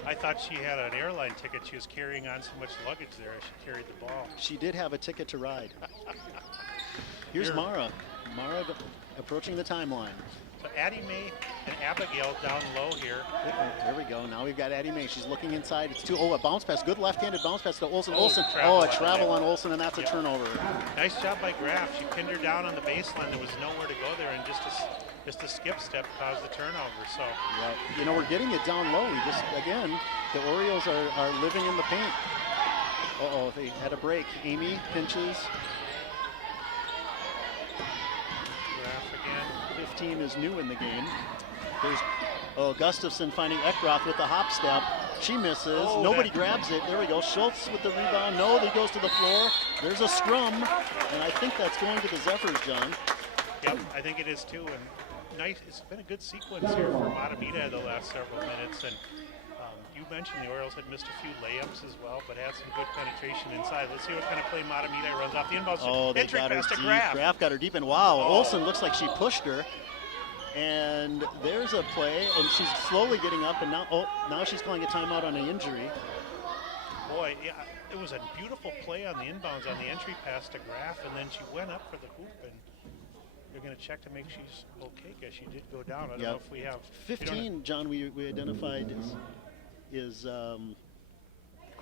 I thought she had an airline ticket. She was carrying on so much luggage there as she carried the ball. She did have a ticket to ride. Here's Mara. Mara approaching the timeline. So Addie Mae and Abigail down low here. There we go. Now we've got Addie Mae. She's looking inside. It's a bounce pass. Good left-handed bounce pass to Olsen. A travel on Olsen, and that's a turnover. Nice job by Graf. She pinned her down on the baseline. There was nowhere to go there, and just a skip step caused the turnover. So yeah, we're getting it down low. We just, again, the Orioles are living in the paint. They had a break. Amy pinches. 15 is new in the game. There's Gustafson finding Eckroth with the hop step. She misses. Nobody grabs it. There we go. Schultz with the rebound. No, he goes to the floor. There's a scrum, and I think that's going to the Zephyrs, John. Yep, I think it is too. And nice. It's been a good sequence here for Mahtomedi the last several minutes. And you mentioned the Orioles had missed a few layups as well, but had some good penetration inside. Let's see what kind of play Mahtomedi runs off the inbound. They got her deep. Graf got her deep, and Olsen looks like she pushed her. And there's a play, and she's slowly getting up, and now she's calling a timeout on an injury. Boy, yeah, it was a beautiful play on the inbounds on the entry pass to Graf, and then she went up for the hoop, and you're going to check to make she's okay, because she did go down. I don't know if we have 15. John, we identified is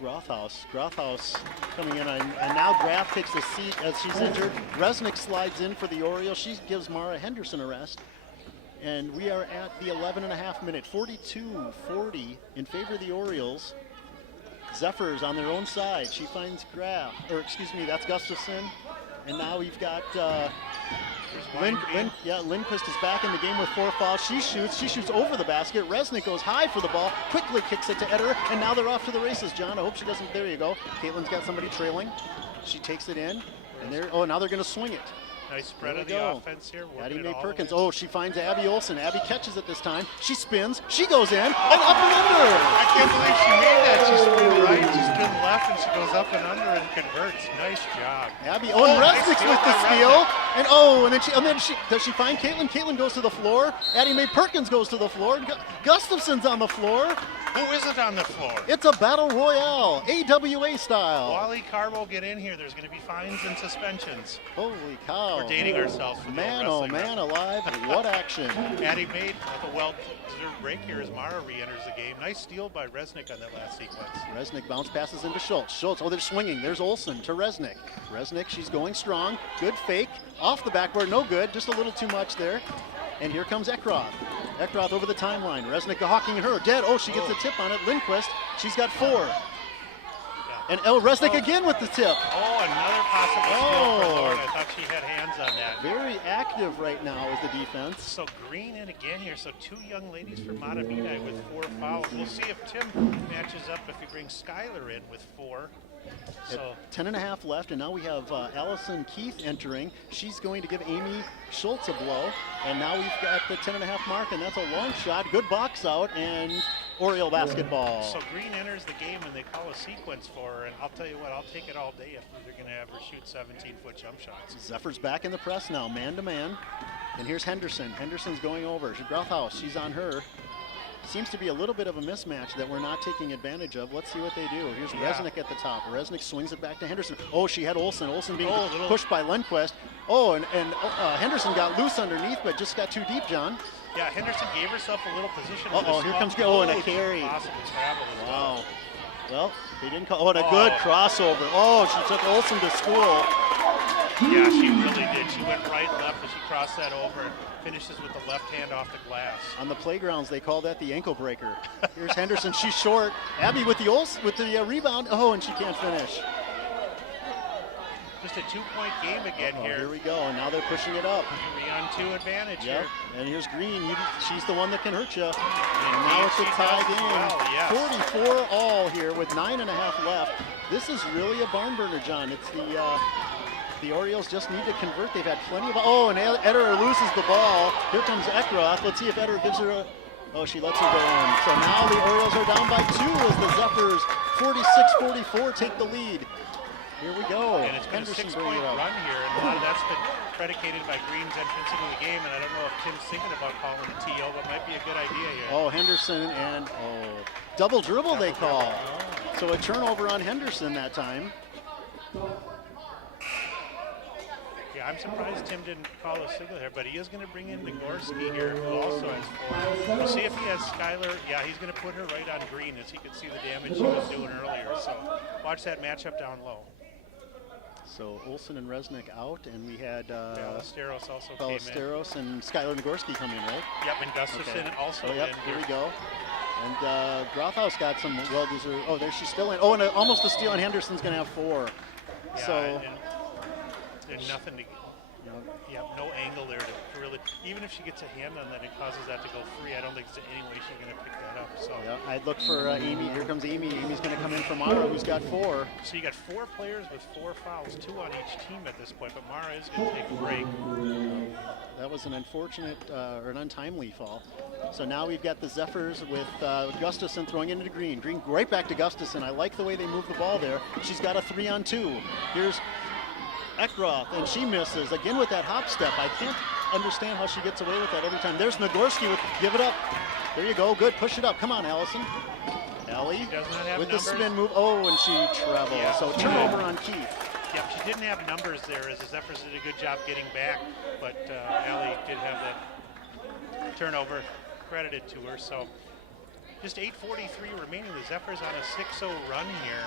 Grothaus. Grothaus coming in, and now Graf takes the seat as she's injured. Resnick slides in for the Orioles. She gives Mara Henderson a rest. And we are at the 11.5 minute, 42-40 in favor of the Orioles. Zephyrs on their own side. She finds that's Gustafson. And now we've got Lindquist is back in the game with 4 fouls. She shoots over the basket. Resnick goes high for the ball, quickly kicks it to Eder, and now they're off to the races, John. I hope she doesn't, there you go. Caitlin's got somebody trailing. She takes it in, and now they're gonna swing it. Nice spread of the offense here. Addie Mae Perkins. She finds Abby Olsen. Abby catches it this time. She spins. She goes in. And up and under. I can't believe she made that. She spins right, she spins left, and she goes up and under and converts. Nice job. Abby. And Resnick's with the steal. And then does she find Caitlin? Caitlin goes to the floor. Addie Mae Perkins goes to the floor. Gustafson's on the floor. Who isn't on the floor? It's a battle royale, AWA style. Wally Carbo, get in here. There's going to be fines and suspensions. Holy cow. We're dating ourselves. Man, oh man alive, what action. Addie made a well-deserved break here as Mara re-enters the game. Nice steal by Resnick on that last sequence. Resnick bounce passes into Schultz. They're swinging. There's Olsen to Resnick. Resnick, she's going strong. Good fake. Off the backboard, no good. Just a little too much there. And here comes Eckroth. Eckroth over the timeline. Resnick hawking her. Dead. She gets a tip on it. Lindquist, she's got 4. Yeah. And Resnick again with the tip. Another possible steal for Lord. I thought she had hands on that. Very active right now is the defense. So Green in again here. So 2 young ladies for Mahtomedi with 4 fouls. We'll see if Tim matches up if he brings Skylar in with 4. So 10 and a half left, and now we have Allison Keith entering. She's going to give Amy Schultz a blow, and now we've got the 10 and a half mark, and that's a long shot. Good box out, and Oriole basketball. So Green enters the game, and they call a sequence for her, and I'll tell you what, I'll take it all day if they're going to have her shoot 17-foot jump shots. Zephyrs back in the press now, man to man. And here's Henderson. Henderson's going over. Grothhouse, she's on her. Seems to be a little bit of a mismatch that we're not taking advantage of. Let's see what they do. Here's Resnick at the top. Resnick swings it back to Henderson. Oh, she had Olsen. Olsen being pushed by Lundquist. Oh, and Henderson got loose underneath, but just got too deep, John. Yeah, Henderson gave herself a little position. Uh-oh, here comes, and a carry. Possibly travel as wow. well. Well, they didn't call, and a good crossover. Oh, she took Olsen to school. Yeah, she really did. She went right, left, and she crossed that over and finishes with the left hand off the glass. On the playgrounds, they call that the ankle breaker. Here's Henderson. She's short. Abby with the rebound. Oh, and she can't finish. Just a 2-point game again here. Here we go, and now they're pushing it up. 3-on-2 advantage here. And here's Green. She's the one that can hurt you. And now it's a tie game. Well, yes. 44 all here with 9.5 left. This is really a barn burner, John. It's the Orioles just need to convert. They've had plenty of. Oh, and Ederer loses the ball. Here comes Eckroth. Let's see if Ederer gives her a. Oh, she lets her go in. So now the Orioles are down by 2 as the Zephyrs 46-44 take the lead. Here we go. And it's been a 6-point run here, and a lot of that's been predicated by Green's entrance into the game, and I don't know if Tim's thinking about calling a TO, but might be a good idea here. Oh, Henderson and double dribble they call. So a turnover on Henderson that time. Yeah, I'm surprised Tim didn't call a signal here, but he is going to bring in Nagorski here, who also has 4. We'll see if he has Skylar. Yeah, he's going to put her right on Green, as he could see the damage she was doing earlier. So watch that matchup down low. So Olsen and Resnick out, and we had Ballesteros also Ballesteros came in. and Skylar Nagorski come in, right? Yep, and Gustafson also in. Here we go. And Grothhouse got some well-deserved. Oh, there she's still in. Oh, and almost a steal, and Henderson's going to have 4. Yeah, so there's nothing to. No angle there to really. Even if she gets a hand on that, it causes that to go free. I don't think there's any way she's going to pick that up. So I'd look for Amy. Here comes Amy. Amy's going to come in for Mara, who's got 4. So you got 4 players with 4 fouls, 2 on each team at this point. But Mara is going to take a break. That was an unfortunate or an untimely fall. So now we've got the Zephyrs with Gustafson throwing it into Green. Green right back to Gustafson. I like the way they move the ball there. She's got a 3-on-2. Here's Eckroth, and she misses again with that hop step. I can't understand how she gets away with that every time. There's Nagorski with give it up. There you go. Good. Push it up. Come on, Allison. Allie with the spin move. Oh, and she travels. Yeah, so turnover on Keith. Yep, she didn't have numbers there as the Zephyrs did a good job getting back, but Allie did have that turnover credited to her. So just 8:43 remaining. The Zephyrs on a 6-0 run here.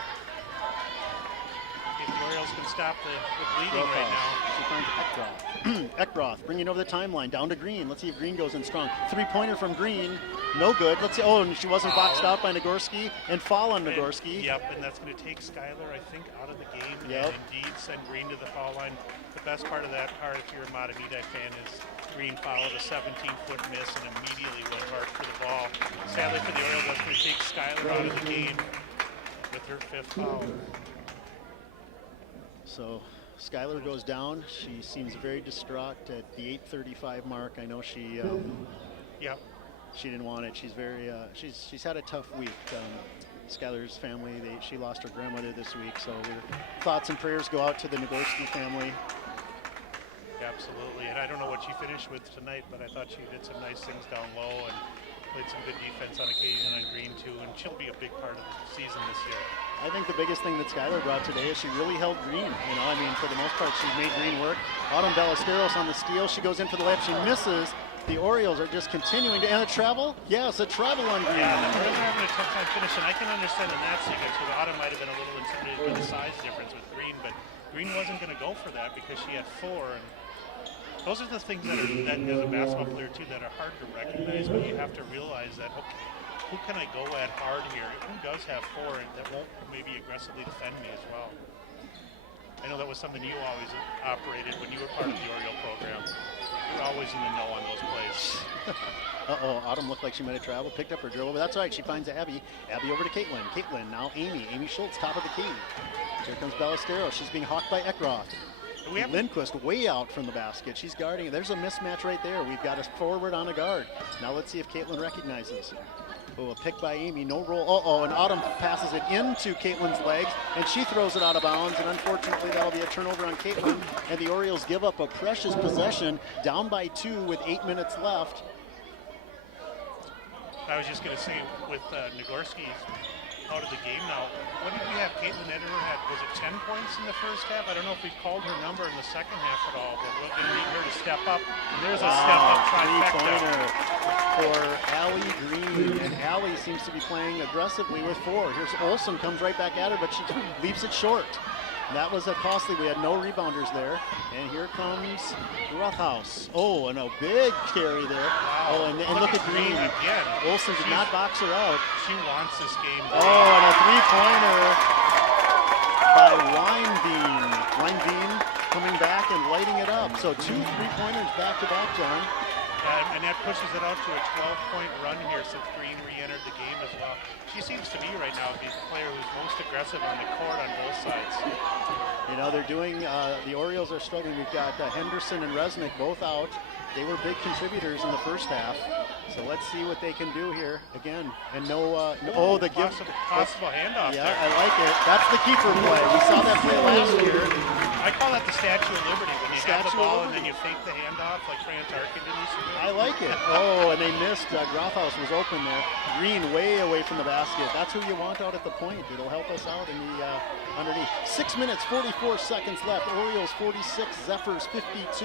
If the Orioles can stop the bleeding right now. She finds Eckroth. Eckroth bringing over the timeline down to Green. Let's see if Green goes in strong. 3-pointer from Green. No good. Let's see. Oh, and she wasn't boxed out by Nagorski and fall on Nagorski. Yep, and that's going to take Skylar, I think, out of the game. Yep. And indeed send Green to the foul line. The best part of that part, if you're a Mahtomedi fan, is Green followed a 17-foot miss and immediately went hard for the ball. Sadly for the Orioles, that's going to take Skylar out of the game with her 5th foul. So Skylar goes down. She seems very distraught at the 8:35 mark. I know she she didn't want it. She's very she's had a tough week. Skylar's family, she lost her grandmother this week, so thoughts and prayers go out to the Nagorski family. Absolutely, and I don't know what she finished with tonight, but I thought she did some nice things down low and played some good defense on occasion on Green too, and she'll be a big part of the season this year. I think the biggest thing that Skylar brought today is she really held Green. You know, I mean, for the most part, she made Green work. Autumn Ballesteros on the steal. She goes in for the layup. She misses. The Orioles are just continuing to, and a travel? Yes, a travel on Green. Yeah, the Orioles are having a tough time finishing. I can understand in that sequence where Autumn might have been a little intimidated by the size difference with Green, but Green wasn't going to go for that because she had 4. And those are the things that as a basketball player too, that are hard to recognize, but you have to realize that, okay, who can I go at hard here? Who does have 4 and that won't maybe aggressively defend me as well? I know that was something you always operated when you were part of the Oriole program. You're always in the know on those plays. Uh-oh, Autumn looked like she might have traveled, picked up her dribble, but that's all right. She finds Abby. Abby over to Caitlin. Caitlin, now Amy. Amy Schultz, top of the key. Here comes Ballesteros. She's being hawked by Eckroth. Lindquist way out from the basket. She's guarding. There's a mismatch right there. We've got a forward on a guard. Now let's see if Caitlin recognizes. Oh, a pick by Amy. No roll. And Autumn passes it into Caitlin's legs, and she throws it out of bounds. And unfortunately, that'll be a turnover on Caitlin. And the Orioles give up a precious possession, down by 2 with 8 minutes left. I was just going to say, with Nagorski out of the game now, what did we have? Caitlin Ederer had, was it 10 points in the first half? I don't know if we called her number in the second half at all, but we're going to need her to step up. And there's a step up three-pointer for Allie Green, and Allie seems to be playing aggressively with 4. Here's Olsen, comes right back at her, but she leaves it short. That was a costly. We had no rebounders there. And here comes Rothhaus. Oh, and a big carry there. Wow. Oh, and look at Green again. Olsen did not box her out. She wants this game. Oh, and a three-pointer by Weinbein. Weinbein coming back and lighting it up. So 2 3-pointers back-to-back, John. And that pushes it out to a 12-point run here since Green re-entered the game as well. She seems to be right now the player who's most aggressive on the court on both sides. You know, they're doing, the Orioles are struggling. We've got Henderson and Resnick both out. They were big contributors in the first half. So let's see what they can do here again. And the gift. Possible handoff. Yeah, there. I like it. That's the keeper play. We saw that play last year. I call that the Statue of Liberty, when you have the ball and then you fake the handoff like France Arcandon used to do. I like it. Oh, and they missed. Grothaus was open there. Green way away from the basket. That's who you want out at the point. It'll help us out in the underneath. 6 minutes, 44 seconds left. Orioles 46, Zephyrs 52.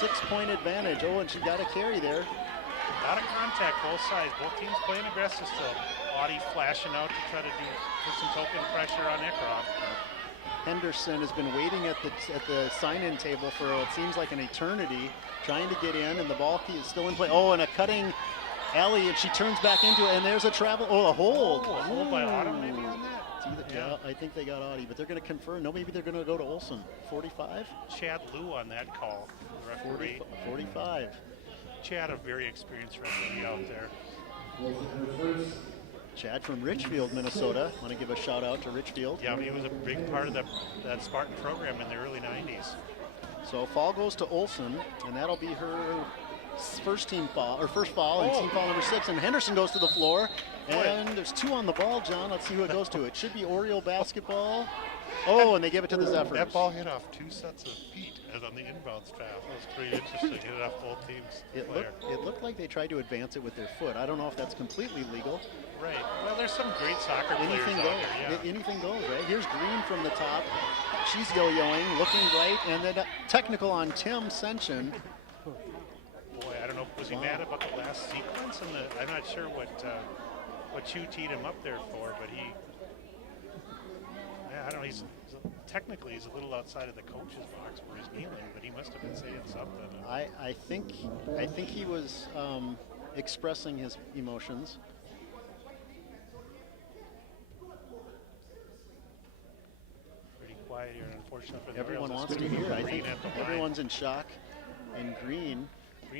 6-point advantage. Oh, and she got a carry there. A lot of contact, both sides. Both teams playing aggressive still. Audie flashing out to try to put some token pressure on Eckroth. Henderson has been waiting at the sign-in table for what seems like an eternity, trying to get in, and the ball is still in play. Oh, and a cutting alley, and she turns back into it, and there's a travel. Oh, a hold. Oh, a hold by Autumn maybe on that? Yeah, I think they got Audie, but they're going to confer. No, maybe they're going to go to Olsen. 45? Chad Liu on that call, the referee. 45. Chad, a very experienced referee out there. Chad from Richfield, Minnesota. Want to give a shout out to Richfield. Yeah, he was a big part of that Spartan program in the early 90s. So foul goes to Olsen, and that'll be her first foul, and team foul number 6. And Henderson goes to the floor, and there's 2 on the ball, John. Let's see who it goes to. It should be Oriole basketball. Oh, and they give it to the Zephyrs. That ball hit off 2 sets of feet as on the inbounds pass. That was pretty interesting. Hit it off both teams. It looked like they tried to advance it with their foot. I don't know if that's completely legal. Right. Well, there's some great soccer players Anything out goes. there. Yeah. Anything goes, right? Here's Green from the top. She's yo-yoing, looking right, and then technical on Tim Senchen. Boy, I don't know. Was he mad about the last sequence? I'm not sure what Chu teed him up there for, but he. Yeah, I don't know. Technically, he's a little outside of the coach's box where he's kneeling, but he must have been saying something. I think he was expressing his emotions. Pretty quiet here, unfortunately. Everyone wants to hear. I think everyone's in shock. And Green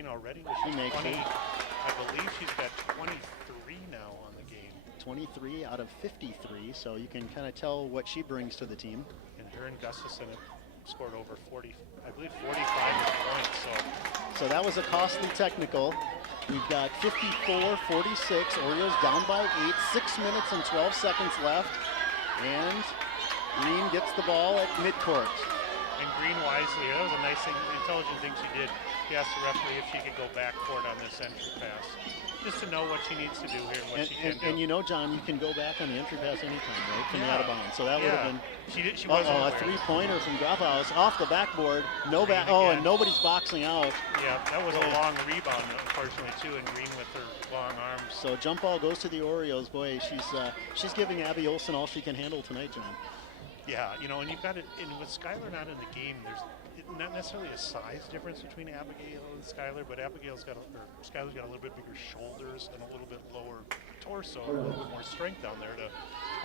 already. She makes 20. it. I believe she's got 23 now on the game. 23 out of 53, so you can kind of tell what she brings to the team. And her and Gustafson have scored over 40, I believe 45 points. So that was a costly technical. We've got 54-46. Orioles down by 8. 6 minutes and 12 seconds left. And Green gets the ball at midcourt. And Green wisely, that was a nice thing, intelligent thing she did. She asked the referee if she could go backcourt on this entry pass, just to know what she needs to do here and what she can do. And you know, John, you can go back on the entry pass anytime, right, from the out of bounds. So that would have been. She wasn't a aware. Three-pointer from Grothaus off the backboard. And nobody's boxing out. Yeah, that was a long rebound, unfortunately, too, and Green with her long arms. So jump ball goes to the Orioles. Boy, she's giving Abby Olsen all she can handle tonight, John. Yeah, you know, and you've got it, and with Skylar not in the game, not necessarily a size difference between Abigail and Skylar, but Skylar's got a little bit bigger shoulders and a little bit lower torso, a little bit more strength down there to.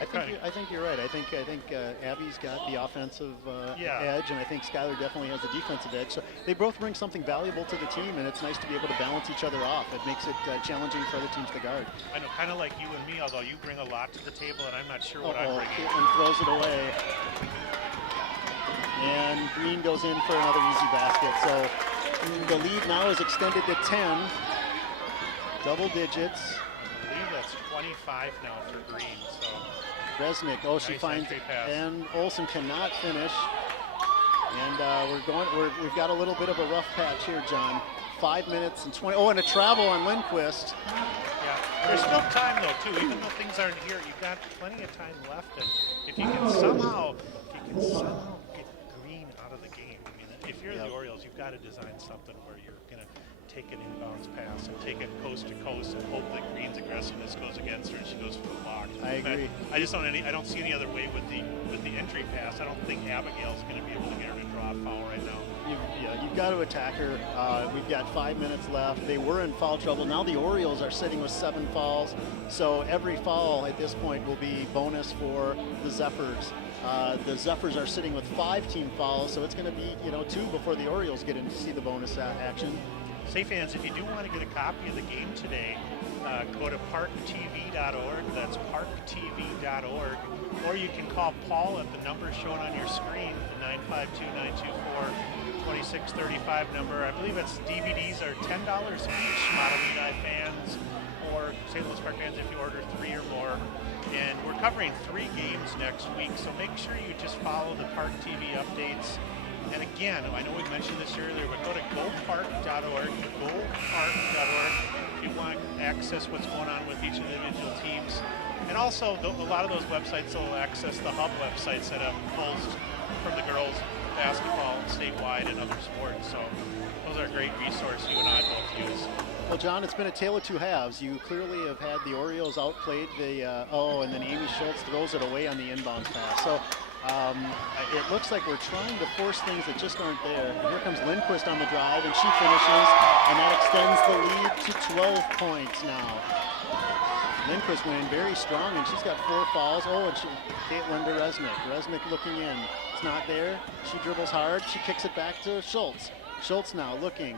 I think you're right. I think Abby's got the offensive edge, and I think Skylar definitely has the defensive edge. So they both bring something valuable to the team, and it's nice to be able to balance each other off. It makes it challenging for other teams to guard. I know, kind of like you and me, although you bring a lot to the table, and I'm not sure what I'm bringing. Caitlin throws it away. And Green goes in for another easy basket. So the lead now is extended to 10. Double digits. I believe that's 25 now for Green. So Resnick, she finds, and Olsen cannot finish. And we've got a little bit of a rough patch here, John. 5 minutes and 20. Oh, and a travel on Lindquist. Yeah, there's still time though too. Even though things aren't here, you've got plenty of time left. And if you can somehow get Green out of the game, I mean, if you're the Orioles, you've got to design something where you're gonna take an inbounds pass and take it coast to coast and hope that Green's aggressiveness goes against her and she goes for the block. I agree. I don't see any other way with the entry pass. I don't think Abigail's going to be able to get her to draw a foul right now. You've got to attack her. We've got 5 minutes left. They were in foul trouble. Now the Orioles are sitting with 7 fouls. So every foul at this point will be bonus for the Zephyrs. The Zephyrs are sitting with 5 team fouls, so it's going to be 2 before the Orioles get in to see the bonus action. Say fans, if you do want to get a copy of the game today, go to ParkTV.org. That's ParkTV.org. Or you can call Paul at the number shown on your screen, the 952-924-2635 number. I believe it's DVDs are $10 each, Mahtomedi fans or St. Louis Park fans if you order 3 or more. And we're covering 3 games next week, so make sure you just follow the Park TV updates. And again, I know we mentioned this earlier, but go to gopark.org, gopark.org, if you want to access what's going on with each of the individual teams. And also, a lot of those websites will access the hub websites that have polls from the girls' basketball statewide and other sports. So those are a great resource you and I both use. Well, John, it's been a tale of 2 halves. You clearly have had the Orioles outplayed and then Amy Schultz throws it away on the inbounds pass. So it looks like we're trying to force things that just aren't there. And here comes Lindquist on the drive, and she finishes, and that extends the lead to 12 points now. Lindquist went in very strong, and she's got 4 fouls. And Caitlin to Resnick. Resnick looking in. It's not there. She dribbles hard. She kicks it back to Schultz. Schultz now looking.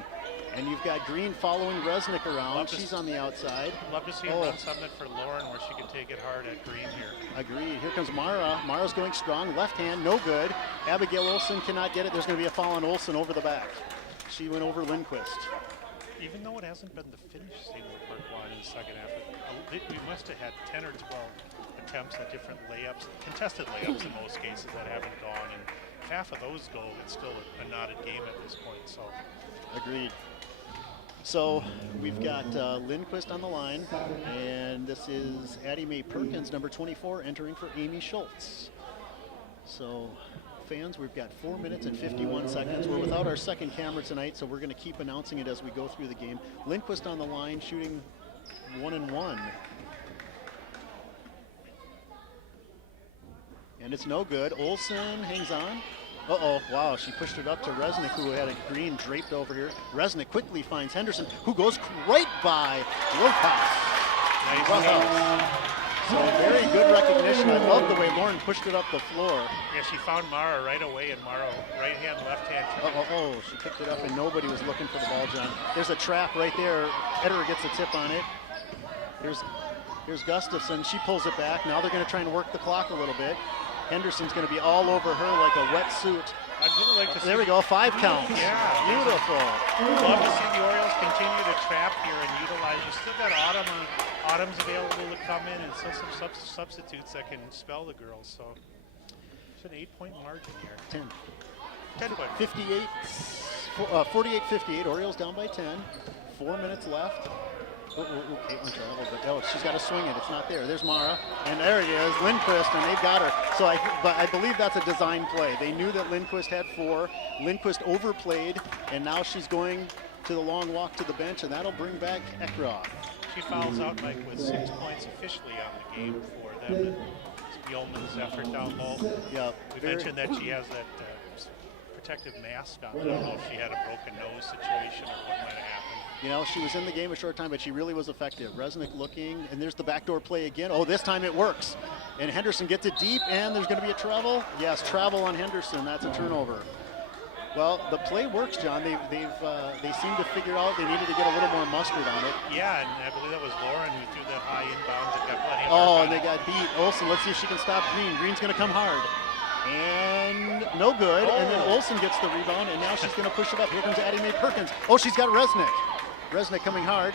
And you've got Green following Resnick around. She's on the outside. Love to see her run something for Lauren where she can take it hard at Green here. Agreed. Here comes Mara. Mara's going strong. Left hand, no good. Abigail Olsen cannot get it. There's going to be a foul on Olsen over the back. She went over Lindquist. Even though it hasn't been the finish St. Louis Park won in the second half, we must have had 10 or 12 attempts at different layups, contested layups in most cases that haven't gone. And if half of those go, it's still a knotted game at this point. So, agreed. So we've got Lindquist on the line, and this is Addie Mae Perkins, number 24, entering for Amy Schultz. So fans, we've got 4 minutes and 51 seconds. We're without our second camera tonight, so we're going to keep announcing it as we go through the game. Lindquist on the line, shooting 1-1. And it's no good. Olsen hangs on. Wow, she pushed it up to Resnick, who had a Green draped over here. Resnick quickly finds Henderson, who goes right by Rojas. Nice. So very good recognition. I love the way Lauren pushed it up the floor. Yeah, she found Mara right away, and Mara right hand, left hand. She picked it up, and nobody was looking for the ball, John. There's a trap right there. Ederer gets a tip on it. Here's Gustafson. She pulls it back. Now they're going to try and work the clock a little bit. Henderson's going to be all over her like a wetsuit. I'd really like to see. There we go, 5 counts. Yeah. Beautiful. Love to see the Orioles continue to trap here and utilize. You still got Autumn's available to come in, and still some substitutes that can spell the girls. So it's an 8-point margin here. 10 point. 48-58. Orioles down by 10. 4 minutes left. Caitlin traveled, but she's got to swing it. It's not there. There's Mara, and there it is, Lindquist, and they've got her. So I believe that's a design play. They knew that Lindquist had 4. Lindquist overplayed, and now she's going to the long walk to the bench, and that'll bring back Ekroth. She fouls out, Mike, with 6 points officially on the game for them. It's Yeoman's effort down low. Yeah, we mentioned that she has that protective mask on. I don't know if she had a broken nose situation or what might have happened. You know, she was in the game a short time, but she really was effective. Resnick looking, and there's the backdoor play again. Oh, this time it works. And Henderson gets it deep, and there's going to be a travel. Yes, travel on Henderson. That's a turnover. Well, the play works, John. They seem to figure out they needed to get a little more mustard on it. Yeah, and I believe that was Lauren who threw that high inbounds and got plenty of Oh, work and on they it. got beat. Olsen, let's see if she can stop Green. Green's going to come hard. And no good. And then Olsen gets the rebound, and now she's going to push it up. Here comes Addie Mae Perkins. Oh, she's got Resnick. Resnick coming hard.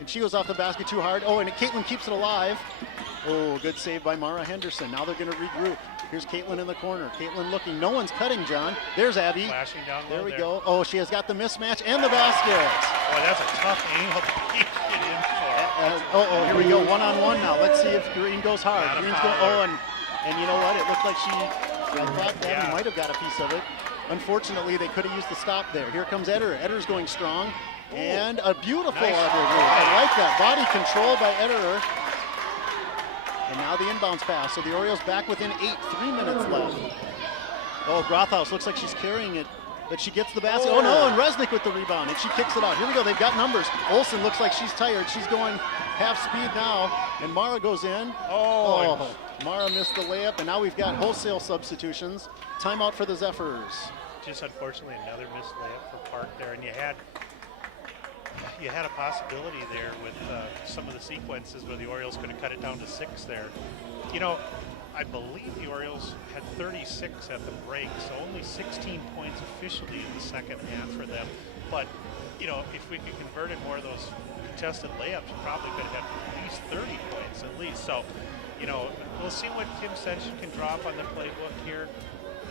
And she goes off the basket too hard. Oh, and Caitlin keeps it alive. Oh, good save by Mara Henderson. Now they're going to regroup. Here's Caitlin in the corner. Caitlin looking. No one's cutting, John. There's Abby. Flashing down low There we go. Oh, she has got the mismatch and the basket. Boy, that's a tough angle to get in for. Here we go. One-on-one now. Let's see if Green goes hard. Not a Green's foul. going. Oh, and you know what? It looked like I thought Abby might have got a piece of it. Unfortunately, they could have used the stop there. Here comes Ederer. Ederer's going strong. And a beautiful Nice. other move. I like that. Body control by Ederer. And now the inbounds pass. So the Orioles back within 8. 3 minutes left. Oh, Grothaus looks like she's carrying it. But she gets the basket. Oh, no, and Resnick with the rebound. And she kicks it out. Here we go. They've got numbers. Olsen looks like she's tired. She's going half speed now. And Mara goes in. Oh, Mara missed the layup. And now we've got wholesale substitutions. Timeout for the Zephyrs. Just unfortunately another missed layup for Park there, and you had a possibility there with some of the sequences where the Orioles could have cut it down to 6 there. You know, I believe the Orioles had 36 at the break, so only 16 points officially in the second half for them. But, you know, if we could convert in more of those contested layups, we probably could have had at least 30 points at least. So, you know, we'll see what Kim Sension can drop on the playbook here.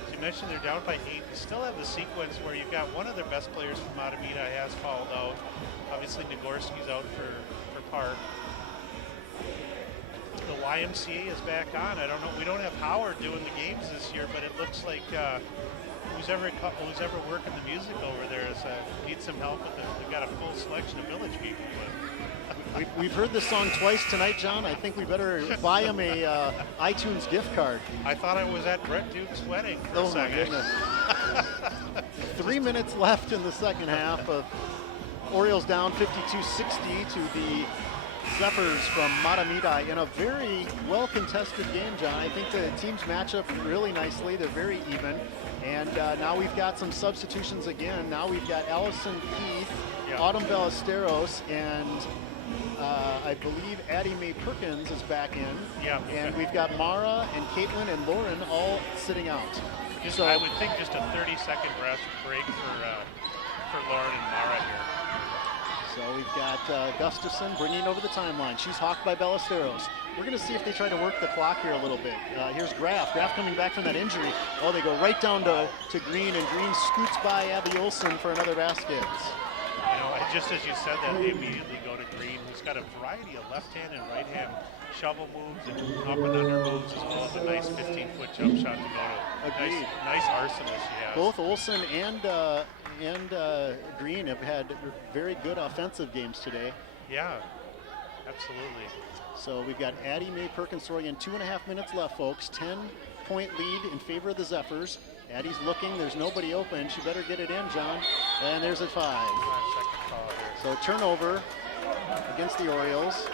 As you mentioned, they're down by 8. They still have the sequence where you've got one of their best players from Mahtomedi has fouled out. Obviously, Nagorski's out for Park. The YMCA is back on. I don't know. We don't have Howard doing the games this year, but it looks like who's ever working the music over there needs some help with it. We've got a full selection of Village people. We've heard this song twice tonight, John. I think we better buy him a iTunes gift card. I thought I was at Brett Duke's wedding for a Oh, my second. goodness. 3 minutes left in the second half. Orioles down 52-60 to the Zephyrs from Mahtomedi in a very well-contested game, John. I think the teams match up really nicely. They're very even. And now we've got some substitutions again. Now we've got Allison Keith, Autumn Ballesteros, and I believe Addie Mae Perkins is back in. Yeah. And we've got Mara and Caitlin and Lauren all sitting out. So I would think just a 30-second break for Lauren and Mara here. So we've got Gustafson bringing over the timeline. She's hawked by Ballesteros. We're going to see if they try to work the clock here a little bit. Here's Graf. Graf coming back from that injury. Oh, they go right down to Green, and Green scoots by Abby Olsen for another basket. You know, just as you said that, they immediately go to Green, who's got a variety of left-hand and right-hand shovel moves and up and under moves, as well as a nice 15-foot jump shot to go to. Agreed. Nice arsenal she has. Both Olsen and Green have had very good offensive games today. Yeah, absolutely. So we've got Addie Mae Perkins throwing in 2.5 minutes left, folks. 10-point lead in favor of the Zephyrs. Addie's looking. There's nobody open. She better get it in, John. And there's a 5. 5-second call here. So turnover against the Orioles.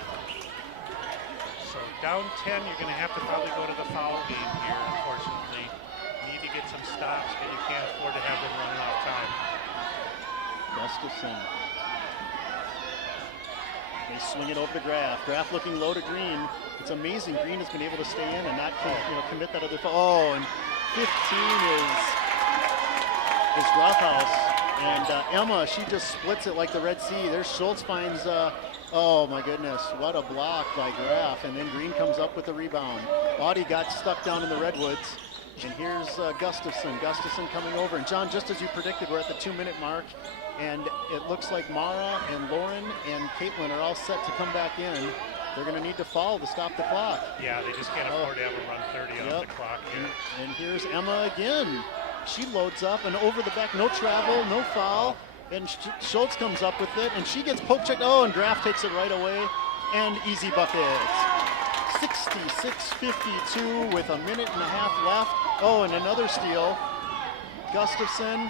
So down 10, you're going to have to probably go to the foul game here, unfortunately. Need to get some stops, but you can't afford to have them running off time. Gustafson. They swing it over to Graf. Graf looking low to Green. It's amazing Green has been able to stay in and not commit that other foul. Oh, and 15 is Grothaus. And Emma, she just splits it like the Red Sea. There's Schultz finds, oh my goodness, what a block by Graf. And then Green comes up with the rebound. Audie got stuck down in the Redwoods. And here's Gustafson. Gustafson coming over. And John, just as you predicted, we're at the 2-minute mark. And it looks like Mara and Lauren and Caitlin are all set to come back in. They're going to need to foul to stop the clock. Yeah, they just can't afford to have a run 30 off the clock here. And here's Emma again. She loads up and over the back, no travel, no foul. And Schultz comes up with it, and she gets poke checked. Oh, and Graf takes it right away. And easy buckets. 66-52 with a minute and a half left. Oh, and another steal. Gustafson.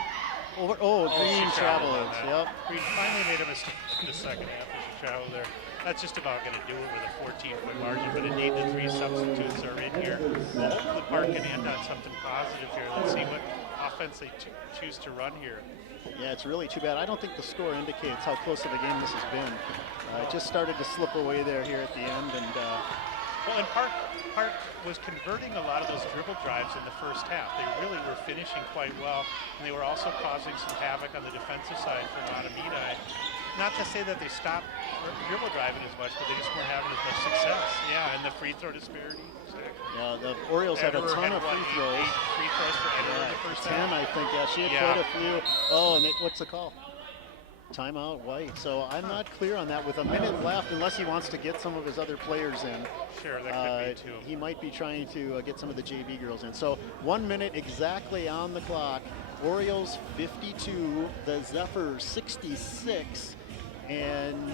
Over, Green she traveled. on that. Yep. Green finally made a mistake in the second half as she traveled there. That's just about going to do it with a 14-point margin, but indeed the 3 substitutes are in here. Well, hopefully Park can end on something positive here. Let's see what offense they choose to run here. Yeah, it's really too bad. I don't think the score indicates how close of a game this has been. It just started to slip away there here at the end, and well, and Park was converting a lot of those dribble drives in the first half. They really were finishing quite well, and they were also causing some havoc on the defensive side for Mahtomedi. Not to say that they stopped dribble driving as much, but they just weren't having as much success. Yeah, and the free throw disparity. Yeah, the Orioles had a ton of free throws. 8 free throws for Ederer in the first 10, half. I think. Yeah, she had quite a few. Oh, and what's the call? Timeout, White. So I'm not clear on that. With a minute left, unless he wants to get some of his other players in. Sure, that could be too. He might be trying to get some of the JV girls in. So 1 minute exactly on the clock. Orioles 52, the Zephyrs 66, and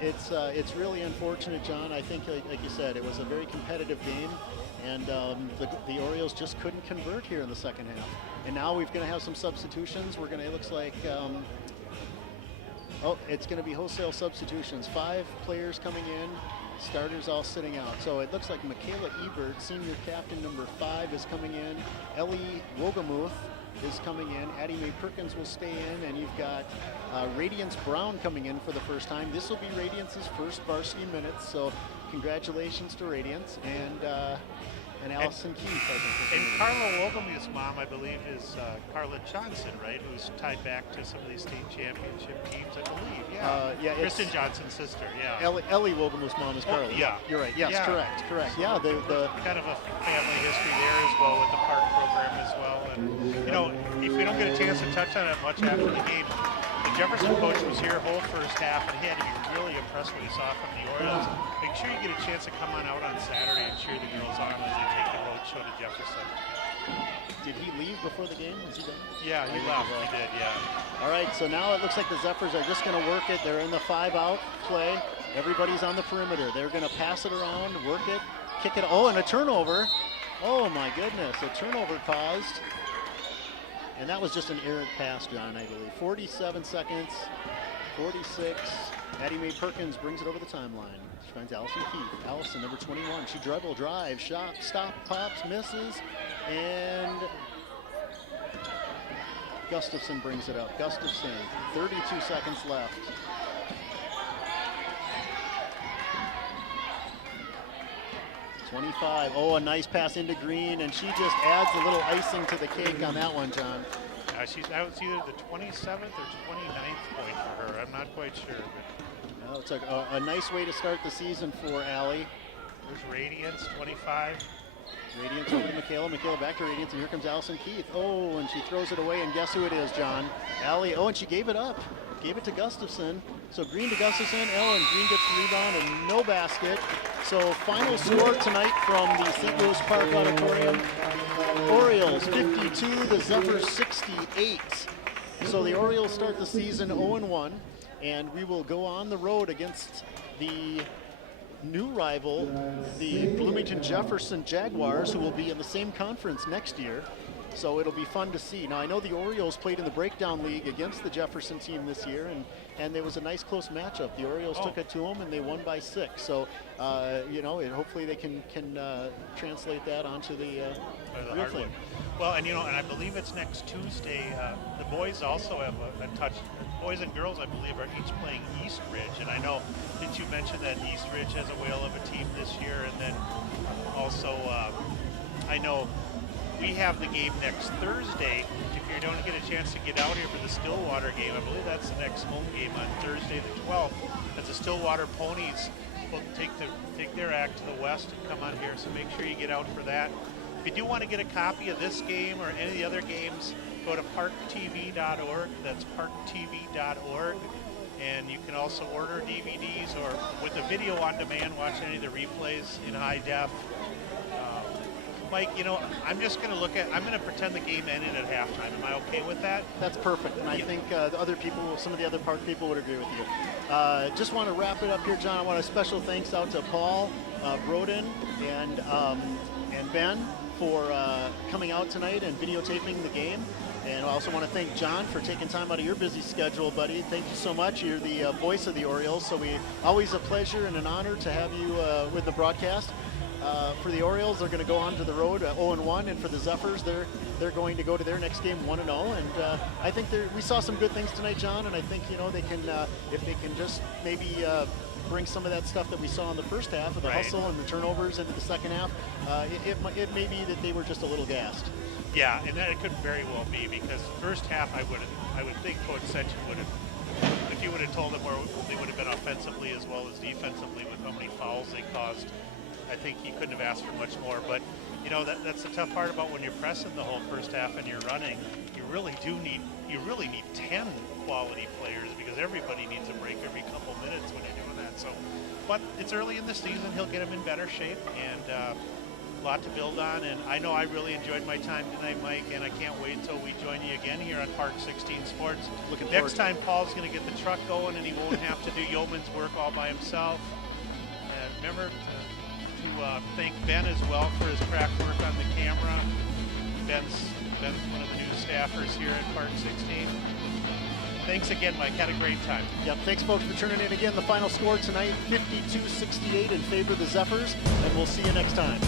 it's really unfortunate, John. I think, like you said, it was a very competitive game, and the Orioles just couldn't convert here in the second half. And now we're going to have some substitutions. It looks like. It's going to be wholesale substitutions. 5 players coming in, starters all sitting out. So it looks like Michaela Ebert, senior captain number 5, is coming in. Ellie Wogemuth is coming in. Addie Mae Perkins will stay in, and you've got Radiance Brown coming in for the first time. This will be Radiance's first varsity minutes, so congratulations to Radiance. And Allison Keith, I think. And Carla Wogemuth's mom, I believe, is Carla Johnson, right? Who's tied back to some of these state championship teams, I believe. Yeah. Kristen Johnson's sister. Yeah. Ellie Wogemuth's mom is Carla. Yeah. You're right. Yes, correct. Yeah. The kind of a family history there as well with the Park program as well. And if we don't get a chance to touch on it much after the game, the Jefferson coach was here whole first half, and he had to be really impressed what he saw from the Orioles. Make sure you get a chance to come on out on Saturday and cheer the girls on as they take the road show to Jefferson. Did he leave before the game? Was he done? Yeah, he left. He did, yeah. All right, so now it looks like the Zephyrs are just going to work it. They're in the 5-out play. Everybody's on the perimeter. They're going to pass it around, work it, kick it. Oh, and a turnover. Oh, my goodness. A turnover caused. And that was just an errant pass, John, I believe. 47 seconds, 46. Addie Mae Perkins brings it over the timeline. She finds Allison Keith. Allison, number 21. She dribble, drive, shot, stop, pops, misses, and Gustafson brings it up. Gustafson, 32 seconds left. .25. Oh, a nice pass into Green, and she just adds a little icing to the cake on that one, John. That was either the 27th or 29th point for her. I'm not quite sure. But it's a nice way to start the season for Allie. There's Radiance, 25. Radiance over to Michaela. Michaela back to Radiance, and here comes Allison Keith. Oh, and she throws it away, and guess who it is, John? Allie. Oh, and she gave it up. Gave it to Gustafson. So Green to Gustafson. And Green gets the rebound and no basket. So final score tonight from the St. Louis Park Auditorium. Orioles 52, the Zephyrs 68. So the Orioles start the season 0-1, and we will go on the road against the new rival, the Bloomington Jefferson Jaguars, who will be in the same conference next year. So it'll be fun to see. Now, I know the Orioles played in the Breakdown League against the Jefferson team this year, and there was a nice close matchup. The Orioles took it to them, and they won by 6. So, and hopefully they can translate that onto the real thing. Well, and I believe it's next Tuesday. The boys also have a touch. Boys and girls, I believe, are each playing East Ridge, and I know. Did you mention that East Ridge has a whale of a team this year? And then also, I know. We have the game next Thursday. If you don't get a chance to get out here for the Stillwater game, I believe that's the next home game on Thursday the 12th. As the Stillwater Ponies will take their act to the west and come on here, so make sure you get out for that. If you do want to get a copy of this game or any of the other games, go to ParkTV.org. That's ParkTV.org. And you can also order DVDs or with the video on demand, watch any of the replays in high def. Mike, I'm just going to I'm going to pretend the game ended at halftime. Am I okay with that? That's perfect, and I think some of the other Park people would agree with you. Just want to wrap it up here, John. I want a special thanks out to Paul, Broden, and Ben for coming out tonight and videotaping the game. And I also want to thank John for taking time out of your busy schedule, buddy. Thank you so much. You're the voice of the Orioles, so always a pleasure and an honor to have you with the broadcast. For the Orioles, they're going to go on to the road 0-1, and for the Zephyrs, they're going to go to their next game 1-0. And I think we saw some good things tonight, John. And I think they can, if they can just maybe bring some of that stuff that we saw in the first half of the hustle and the turnovers into the second half, it may be that they were just a little gassed. Yeah, and that it could very well be, because first half I would think Coach Sechin would have, if you would have told them where they would have been offensively as well as defensively with how many fouls they caused, I think he couldn't have asked for much more. But that's the tough part about when you're pressing the whole first half and you're running. You really need 10 quality players, because everybody needs a break every couple minutes when you're doing that. So, but it's early in the season. He'll get them in better shape, and a lot to build on. And I know I really enjoyed my time tonight, Mike, and I can't wait until we join you again here on Park 16 Sports. Next time, Paul's going to get the truck going, and he won't have to do yeoman's work all by himself. And remember to thank Ben as well for his craft work on the camera. Ben's one of the new staffers here at Park 16. Thanks again, Mike. Had a great time. Yep, thanks, folks, for tuning in again. The final score tonight, 52-68 in favor of the Zephyrs, and we'll see you next time.